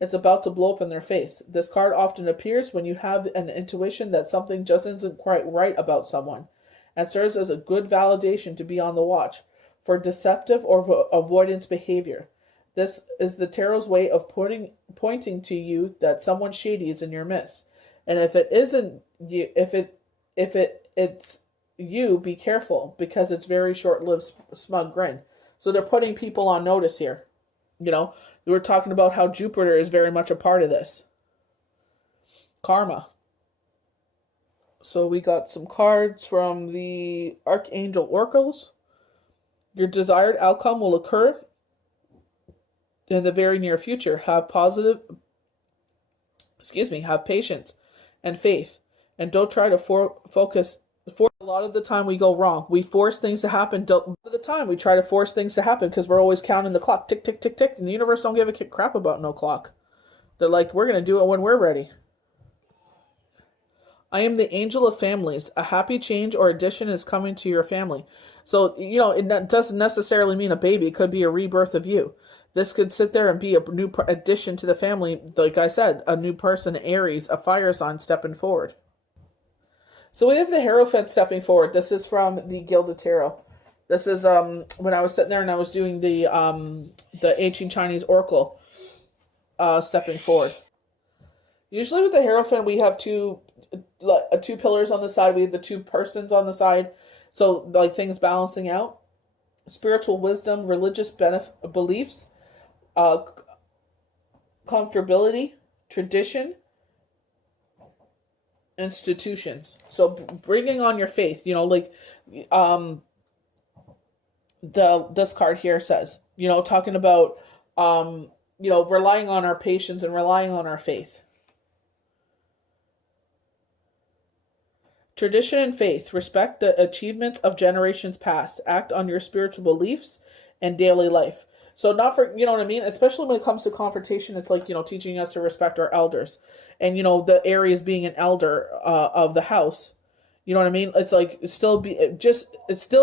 it's about to blow up in their face. This card often appears when you have an intuition that something just isn't quite right about someone, and serves as a good validation to be on the watch for deceptive or avoidance behavior. This is the tarot's way of pointing to you that someone shady is in your midst. And if it isn't you, it's you, be careful, because it's very short-lived smug grin. So they're putting people on notice here. You know, we were talking about how Jupiter is very much a part of this. Karma. So we got some cards from the Archangel Oracles. Your desired outcome will occur in the very near future. Have patience and faith, and don't try to focus. A lot of the time we go wrong. We force things to happen. A lot of the time we try to force things to happen because we're always counting the clock. Tick, tick, tick, tick. And the universe don't give a crap about no clock. They're like, we're going to do it when we're ready. I am the angel of families. A happy change or addition is coming to your family. So, you know, it doesn't necessarily mean a baby. It could be a rebirth of you. This could sit there and be a new addition to the family. Like I said, a new person, Aries, a fire sign stepping forward. So we have the Hierophant stepping forward. This is from the Gilded Tarot. This is when I was sitting there and I was doing the Ancient Chinese Oracle stepping forward. Usually with the Hierophant we have two pillars on the side. We have the two persons on the side. So like things balancing out. Spiritual wisdom, religious beliefs, comfortability, tradition, institutions. So bringing on your faith, you know, like this card here says, you know, talking about you know, relying on our patience and relying on our faith. Tradition and faith. Respect the achievements of generations past. Act on your spiritual beliefs and daily life. So not for, you know what I mean? Especially when it comes to confrontation, it's like, you know, teaching us to respect our elders. And, you know, the Aries being an elder of the house. You know what I mean? It's like, it's still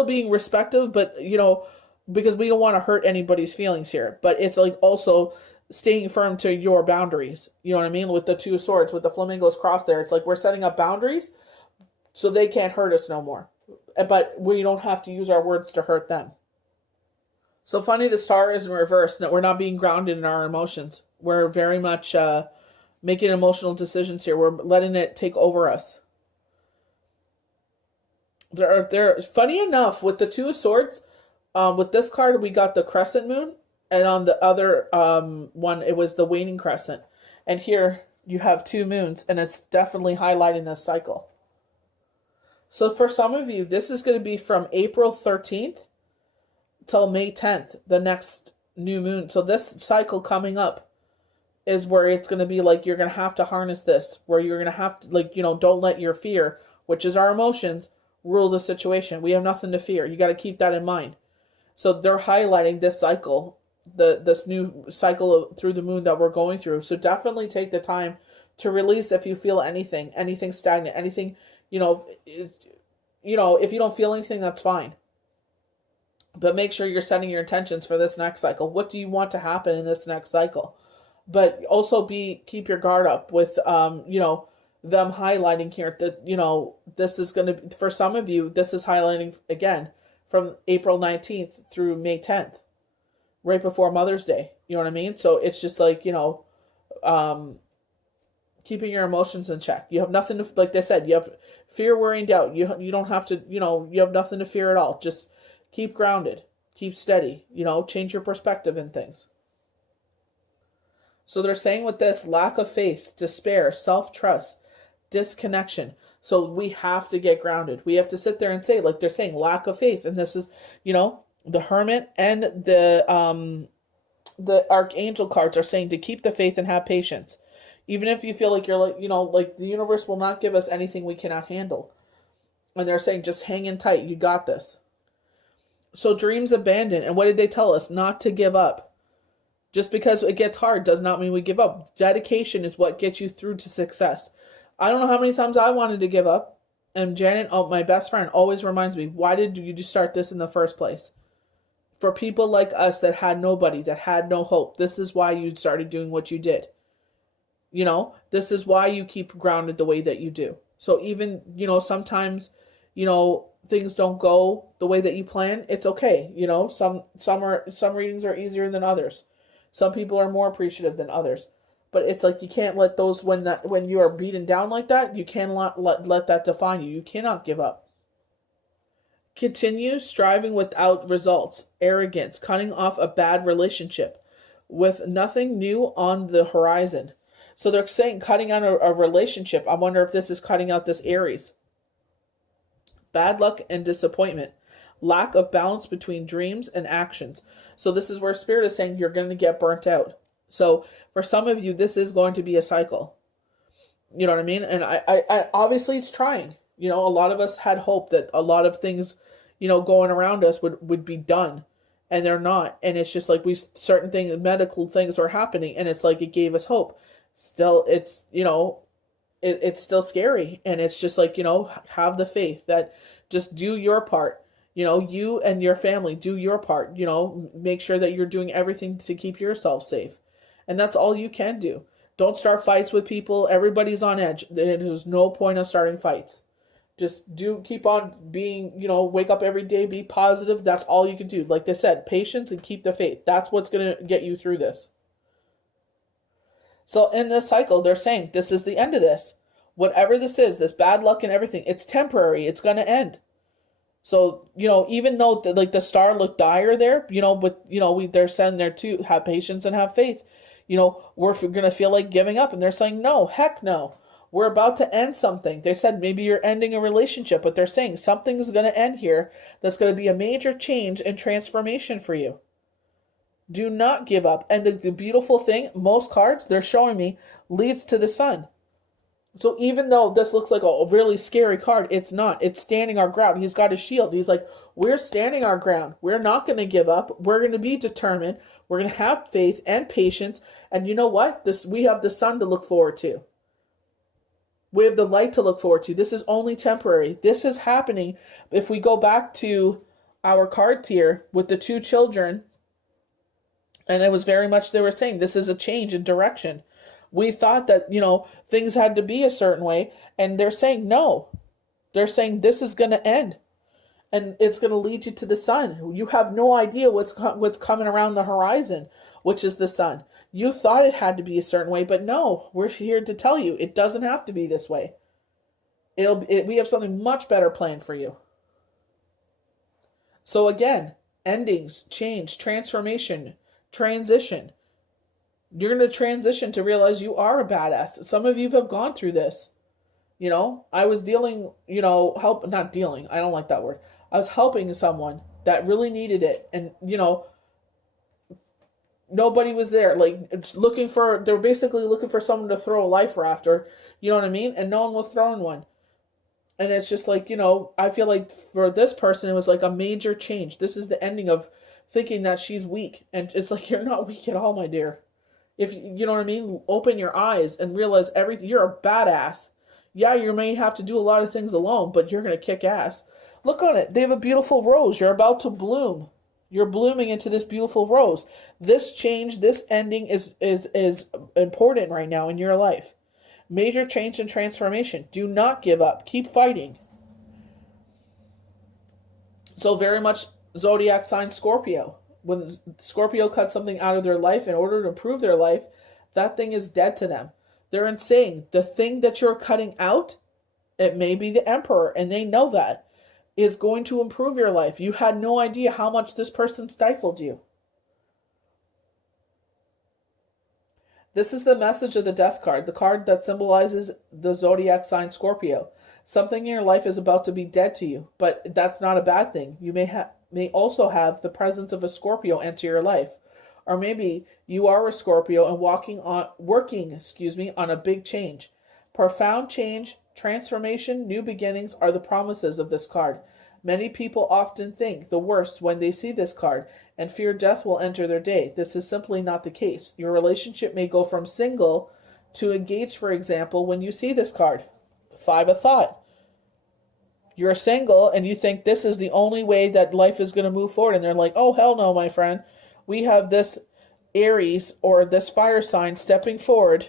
being respectful, but, you know, because we don't want to hurt anybody's feelings here. But it's like also staying firm to your boundaries. You know what I mean? With the Two of Swords, with the flamingos crossed there. It's like we're setting up boundaries so they can't hurt us no more. But we don't have to use our words to hurt them. So funny, the star is in reverse, that we're not being grounded in our emotions. We're very much making emotional decisions here. We're letting it take over us. Funny enough, with the Two of Swords, with this card, we got the crescent moon. And on the other one, it was the waning crescent. And here you have two moons, and it's definitely highlighting this cycle. So for some of you, this is going to be from April 13th till May 10th, the next new moon. So this cycle coming up is where it's going to be like you're going to have to harness this, where you're going to have to, like, you know, don't let your fear, which is our emotions, rule the situation. We have nothing to fear. You got to keep that in mind. So they're highlighting this cycle, this new cycle through the moon that we're going through. So definitely take the time to release if you feel anything stagnant, anything, you know, if you don't feel anything, that's fine. But make sure you're setting your intentions for this next cycle. What do you want to happen in this next cycle? But also keep your guard up with, you know, them highlighting here that, you know, this is going to, for some of you, this is highlighting again from April 19th through May 10th, right before Mother's Day. You know what I mean? So it's just like, you know, keeping your emotions in check. You have nothing to, like they said, you have fear, worry, and doubt. You don't have to, you have nothing to fear at all. Just keep grounded, keep steady, change your perspective in things. So they're saying with this, lack of faith, despair, self-trust, disconnection. So we have to get grounded. We have to sit there and say, like they're saying, lack of faith. And this is, the Hermit and the Archangel cards are saying to keep the faith and have patience. Even if you feel like you're like the universe will not give us anything we cannot handle. And they're saying, just hang in tight. You got this. So dreams abandoned. And what did they tell us? Not to give up. Just because it gets hard does not mean we give up. Dedication is what gets you through to success. I don't know how many times I wanted to give up. And Janet, my best friend, always reminds me, why did you just start this in the first place? For people like us that had nobody, that had no hope, this is why you started doing what you did. This is why you keep grounded the way that you do. So even, sometimes, things don't go the way that you plan. It's okay. Some readings are easier than others. Some people are more appreciative than others. But it's like you can't let those, when you are beaten down like that, you can't let that define you. You cannot give up. Continue striving without results, arrogance, cutting off a bad relationship with nothing new on the horizon. So they're saying cutting out a relationship. I wonder if this is cutting out this Aries. Bad luck and disappointment. Lack of balance between dreams and actions. So this is where Spirit is saying you're going to get burnt out. So for some of you, this is going to be a cycle. You know what I mean? And I obviously it's trying. A lot of us had hope that a lot of things, going around us would be done. And they're not. And it's just like certain things, medical things are happening. And it's like it gave us hope. Still, it's, it's still scary. And it's just like, have the faith that just do your part. You and your family do your part. Make sure that you're doing everything to keep yourself safe. And that's all you can do. Don't start fights with people. Everybody's on edge. There's no point of starting fights. Just keep on being, wake up every day, be positive. That's all you can do. Like they said, patience and keep the faith. That's what's going to get you through this. So in this cycle, they're saying this is the end of this. Whatever this is, this bad luck and everything, it's temporary. It's going to end. So, even though the star looked dire there, but, they're saying there to have patience and have faith. We're going to feel like giving up. And they're saying, no, heck no. We're about to end something. They said maybe you're ending a relationship, but they're saying something's going to end here that's going to be a major change and transformation for you. Do not give up. And the beautiful thing, most cards, they're showing me, leads to the sun. So even though this looks like a really scary card, it's not. It's standing our ground. He's got a shield. He's like, we're standing our ground. We're not going to give up. We're going to be determined. We're going to have faith and patience. And you know what? We have the sun to look forward to. We have the light to look forward to. This is only temporary. This is happening. If we go back to our card tier with the two children, and it was very much, they were saying, this is a change in direction. We thought that, things had to be a certain way, and they're saying no. They're saying this is going to end, and it's going to lead you to the sun. You have no idea what's coming around the horizon, which is the sun. You thought it had to be a certain way, but no, we're here to tell you it doesn't have to be this way. We have something much better planned for you. So again, endings, change, transformation, transition. You're going to transition to realize you are a badass. Some of you have gone through this. I was dealing, not dealing. I don't like that word. I was helping someone that really needed it. And, nobody was there. They were basically looking for someone to throw a life raft, or, you know what I mean? And no one was throwing one. And it's just like, I feel like for this person, it was like a major change. This is the ending of thinking that she's weak. And it's like, you're not weak at all, my dear. If you know what I mean, open your eyes and realize everything. You're a badass. Yeah, you may have to do a lot of things alone, but you're going to kick ass. Look on it. They have a beautiful rose. You're about to bloom. You're blooming into this beautiful rose. This change, this ending is important right now in your life. Major change and transformation. Do not give up. Keep fighting. So very much zodiac sign Scorpio. When Scorpio cuts something out of their life in order to improve their life, That thing is dead to them. They're saying the thing that you're cutting out, it may be the emperor, and they know that, is going to improve your life. You had no idea how much this person stifled you. This is the message of the Death card, the card that symbolizes the zodiac sign Scorpio. Something in your life is about to be dead to you, but that's not a bad thing. You may also have the presence of a Scorpio enter your life. Or maybe you are a Scorpio and working on a big change. Profound change, transformation, new beginnings are the promises of this card. Many people often think the worst when they see this card and fear death will enter their day. This is simply not the case. Your relationship may go from single to engaged, for example, when you see this card. 5 of thought. You're single and you think this is the only way that life is going to move forward. And they're like, oh, hell no, my friend. We have this Aries or this fire sign stepping forward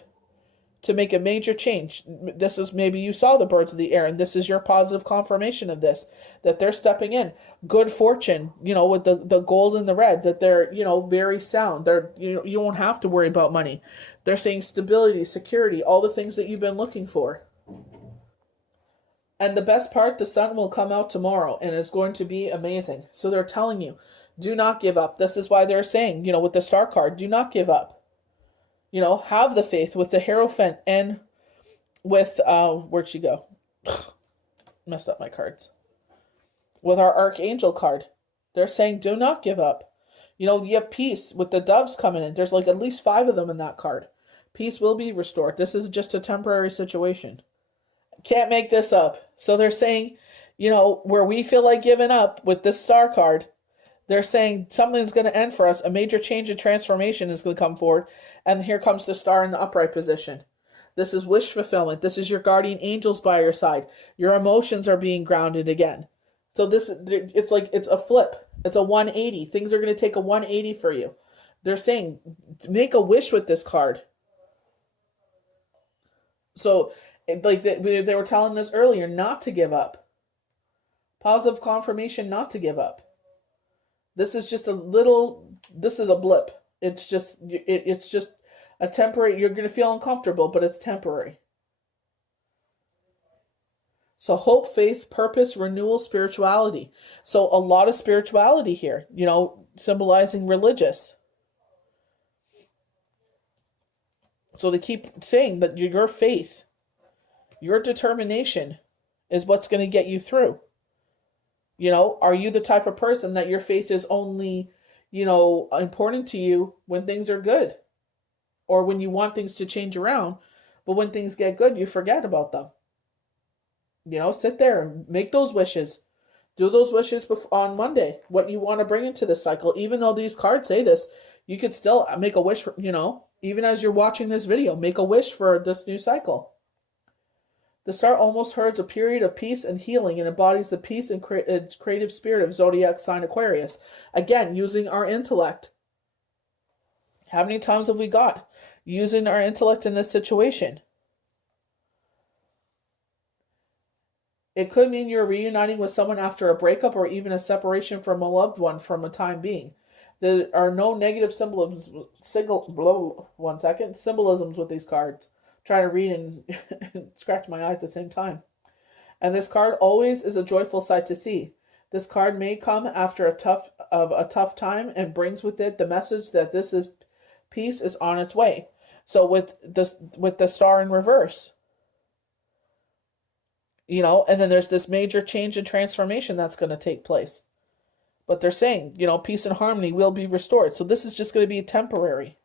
to make a major change. This is, maybe you saw the birds of the air, and this is your positive confirmation of this, that they're stepping in. Good fortune, with the gold and the red, that they're, very sound. They're, you won't have to worry about money. They're saying stability, security, all the things that you've been looking for. And the best part, the sun will come out tomorrow, and it's going to be amazing. So they're telling you, do not give up. This is why they're saying, with the star card, do not give up. Have the faith with the Hierophant and with, where'd she go? Messed up my cards. With our Archangel card. They're saying, do not give up. You have peace with the doves coming in. There's like at least 5 of them in that card. Peace will be restored. This is just a temporary situation. Can't make this up. So they're saying, where we feel like giving up with this star card, they're saying something's going to end for us. A major change and transformation is going to come forward. And here comes the star in the upright position. This is wish fulfillment. This is your guardian angels by your side. Your emotions are being grounded again. So it's a flip. It's a 180. Things are going to take a 180 for you. They're saying, make a wish with this card. So, like they were telling us earlier, not to give up. Positive confirmation, not to give up. This is just this is a blip. It's just a temporary, you're going to feel uncomfortable, but it's temporary. So hope, faith, purpose, renewal, spirituality. So a lot of spirituality here, symbolizing religious. So they keep saying that your faith, your determination is what's going to get you through. Are you the type of person that your faith is only, important to you when things are good? Or when you want things to change around, but when things get good, you forget about them. Sit there, make those wishes. Do those wishes on Monday, what you want to bring into this cycle. Even though these cards say this, you could still make a wish, even as you're watching this video, make a wish for this new cycle. The star almost heralds a period of peace and healing and embodies the peace and creative spirit of zodiac sign Aquarius. Again, using our intellect. How many times have we got using our intellect in this situation? It could mean you're reuniting with someone after a breakup or even a separation from a loved one from a time being. There are no negative symbolisms with these cards. Try to read and scratch my eye at the same time. And this card always is a joyful sight to see. This card may come after a tough time and brings with it the message that peace is on its way. So with the star in reverse, and then there's this major change and transformation that's going to take place. But they're saying, peace and harmony will be restored. So this is just going to be temporary.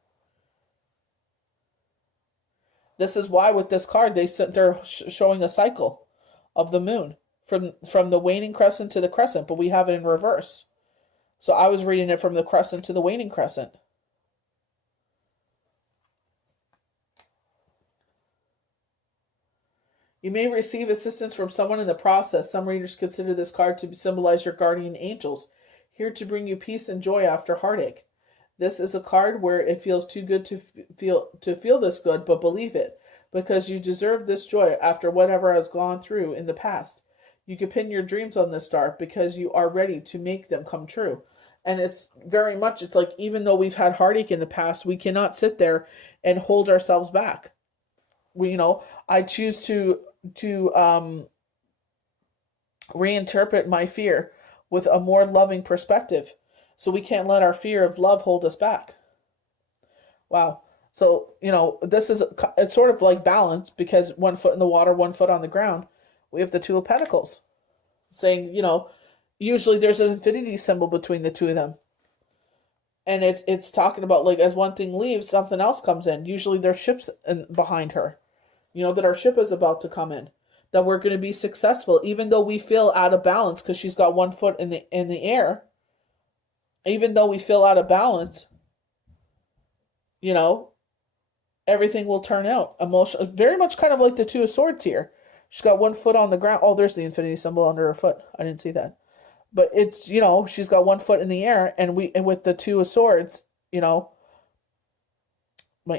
This is why with this card, they're showing a cycle of the moon from the waning crescent to the crescent, but we have it in reverse. So I was reading it from the crescent to the waning crescent. You may receive assistance from someone in the process. Some readers consider this card to symbolize your guardian angels, here to bring you peace and joy after heartache. This is a card where it feels too good to feel this good, but believe it, because you deserve this joy after whatever has gone through in the past. You can pin your dreams on this star because you are ready to make them come true. And it's very much, it's like, even though we've had heartache in the past, we cannot sit there and hold ourselves back. I choose to reinterpret my fear with a more loving perspective. So we can't let our fear of love hold us back. Wow. So, it's sort of like balance, because 1 foot in the water, 1 foot on the ground. We have the Two of Pentacles saying, usually there's an infinity symbol between the two of them. And it's talking about, like, as one thing leaves, something else comes in. Usually there's ships behind her. That our ship is about to come in. That we're going to be successful, even though we feel out of balance because she's got 1 foot in the air. Even though we feel out of balance, everything will turn out. Emotional, very much kind of like the Two of Swords here. She's got 1 foot on the ground. Oh, there's the infinity symbol under her foot. I didn't see that. But it's, she's got 1 foot in the air, and with the Two of Swords, my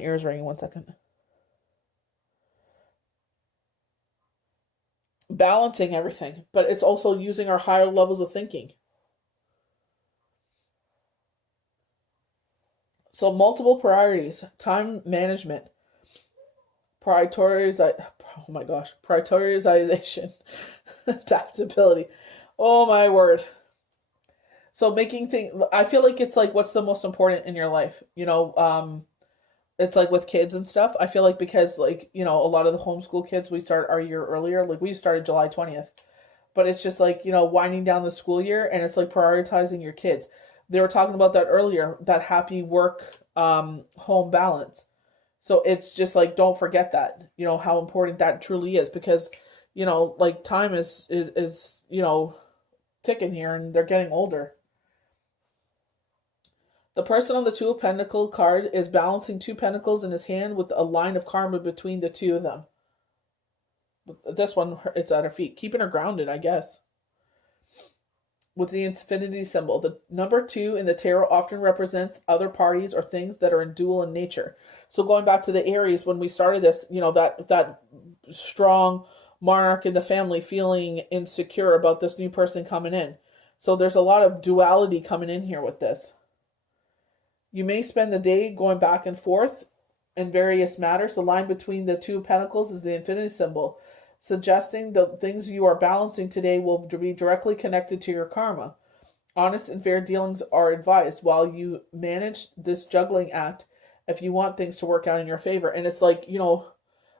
ear is ringing. 1 second. Balancing everything, but it's also using our higher levels of thinking. So multiple priorities, time management, prioritization, adaptability. Oh my word. So making things, I feel like it's like, what's the most important in your life? It's like with kids and stuff. I feel like, because, like, a lot of the homeschool kids, we start our year earlier. Like, we started July 20th. But it's just like, winding down the school year, and it's like prioritizing your kids. They were talking about that earlier, that happy work home balance. So it's just like, don't forget that, how important that truly is, because, like, time is ticking here, and they're getting older. The person on the Two of Pentacles card is balancing 2 pentacles in his hand with a line of karma between the two of them. This one, it's at her feet, keeping her grounded, I guess. With the infinity symbol, the number 2 in the tarot often represents other parties or things that are in dual in nature. So going back to the Aries, when we started this, that strong monarch in the family feeling insecure about this new person coming in. So there's a lot of duality coming in here with this. You may spend the day going back and forth in various matters. The line between the Two of Pentacles is the infinity symbol, suggesting the things you are balancing today will be directly connected to your karma. Honest and fair dealings are advised while you manage this juggling act if you want things to work out in your favor. And it's like,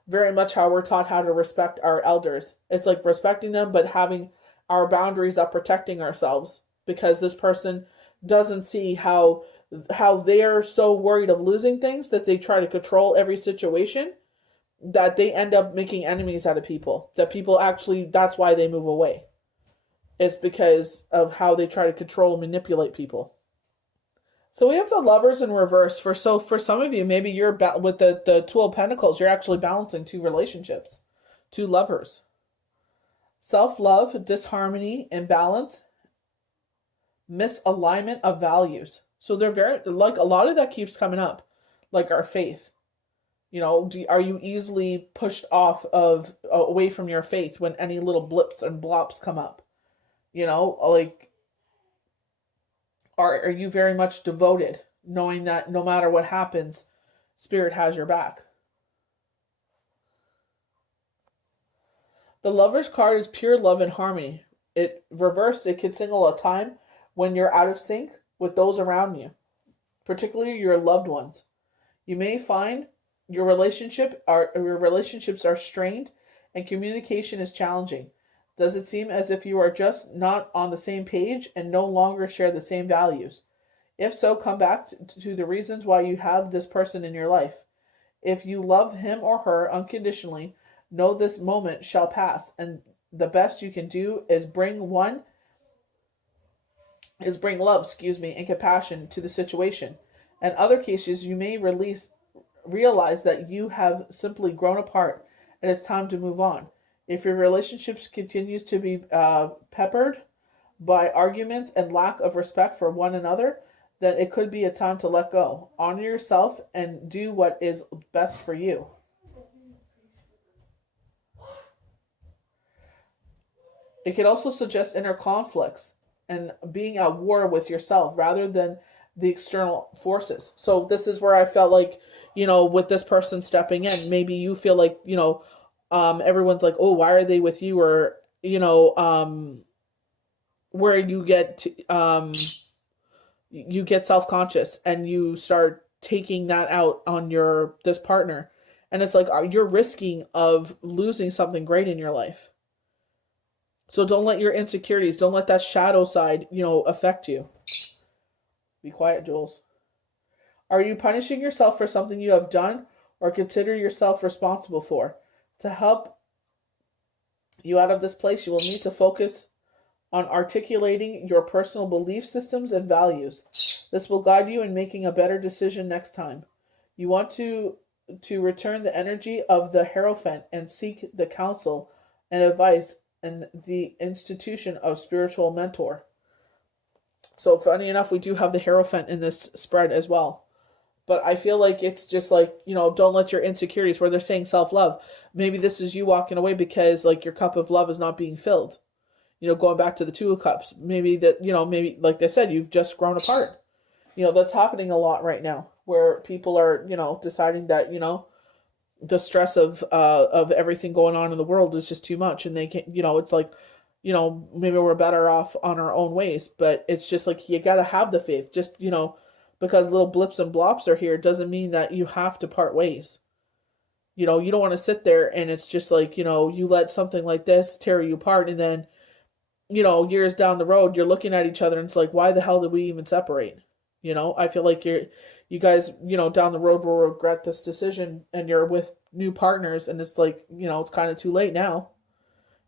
very much how we're taught how to respect our elders. It's like respecting them, but having our boundaries up, protecting ourselves, because this person doesn't see how they're so worried of losing things that they try to control every situation, that they end up making enemies out of people. That people actually, that's why they move away. It's because of how they try to control and manipulate people. So we have the Lovers in reverse. For some of you, maybe you're with the Two of Pentacles, you're actually balancing 2 relationships, 2 lovers. Self-love, disharmony, imbalance, misalignment of values. So they're very, like, a lot of that keeps coming up, like our faith. Are you easily pushed away from your faith when any little blips and blops come up? Like, are you very much devoted, knowing that no matter what happens, Spirit has your back? The Lover's card is pure love and harmony. It reversed, it could signal a time when you're out of sync with those around you, particularly your loved ones. You may find your relationships are strained and communication is challenging. Does it seem as if you are just not on the same page and no longer share the same values? If so, come back to the reasons why you have this person in your life. If you love him or her unconditionally, know this moment shall pass, and the best you can do is bring love, and compassion to the situation. In other cases, you may realize that you have simply grown apart and it's time to move on. If your relationships continues to be peppered by arguments and lack of respect for one another, then it could be a time to let go. Honor yourself and do what is best for you. It can also suggest inner conflicts. and being at war with yourself rather than the external forces. So this is where I felt like, with this person stepping in, maybe you feel like, everyone's like, oh, why are they with you? Or, where you get self-conscious and you start taking that out on this partner. And it's like, you're risking of losing something great in your life. So don't let your insecurities, don't let that shadow side, affect you. Be quiet, Jules. Are you punishing yourself for something you have done or consider yourself responsible for? To help you out of this place, you will need to focus on articulating your personal belief systems and values. This will guide you in making a better decision next time. You want to return the energy of the Hierophant and seek the counsel and advice and the institution of spiritual mentor. So funny enough, we do have the Hierophant in this spread as well. But I feel like it's just like, don't let your insecurities, where they're saying self-love. Maybe this is you walking away because like your cup of love is not being filled. Going back to the Two of Cups. Maybe that, maybe like they said, you've just grown apart. That's happening a lot right now where people are, deciding that, the stress of everything going on in the world is just too much. And they can't, it's like, maybe we're better off on our own ways, but it's just like, you got to have the faith. Just, because little blips and blops are here doesn't mean that you have to part ways. You don't want to sit there and it's just like, you let something like this tear you apart, and then, years down the road, you're looking at each other and it's like, why the hell did we even separate? I feel like you guys, down the road will regret this decision, and you're with new partners and it's like, it's kind of too late now.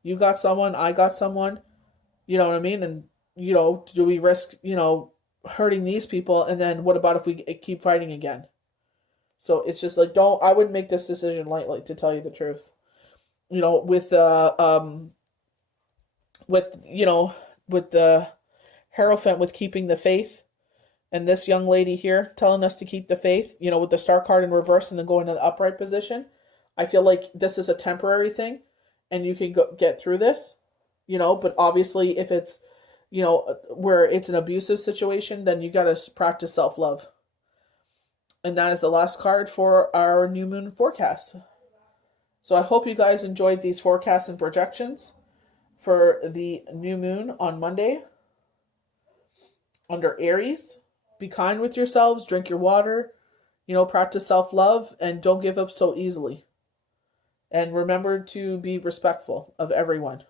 You got someone, I got someone, you know what I mean? And, do we risk, hurting these people? And then what about if we keep fighting again? So it's just like, I wouldn't make this decision lightly, to tell you the truth. With the Hierophant, with keeping the faith, and this young lady here telling us to keep the faith, with the Star card in reverse and then going to the upright position, I feel like this is a temporary thing and you can get through this, but obviously if it's, where it's an abusive situation, then you got to practice self-love. And that is the last card for our new moon forecast. So I hope you guys enjoyed these forecasts and projections for the new moon on Monday under Aries. Be kind with yourselves, drink your water, practice self-love, and don't give up so easily. And remember to be respectful of everyone.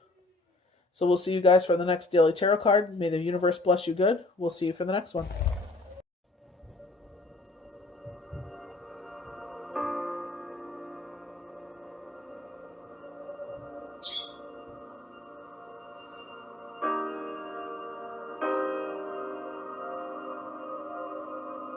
So we'll see you guys for the next daily tarot card. May the universe bless you good. We'll see you for the next one.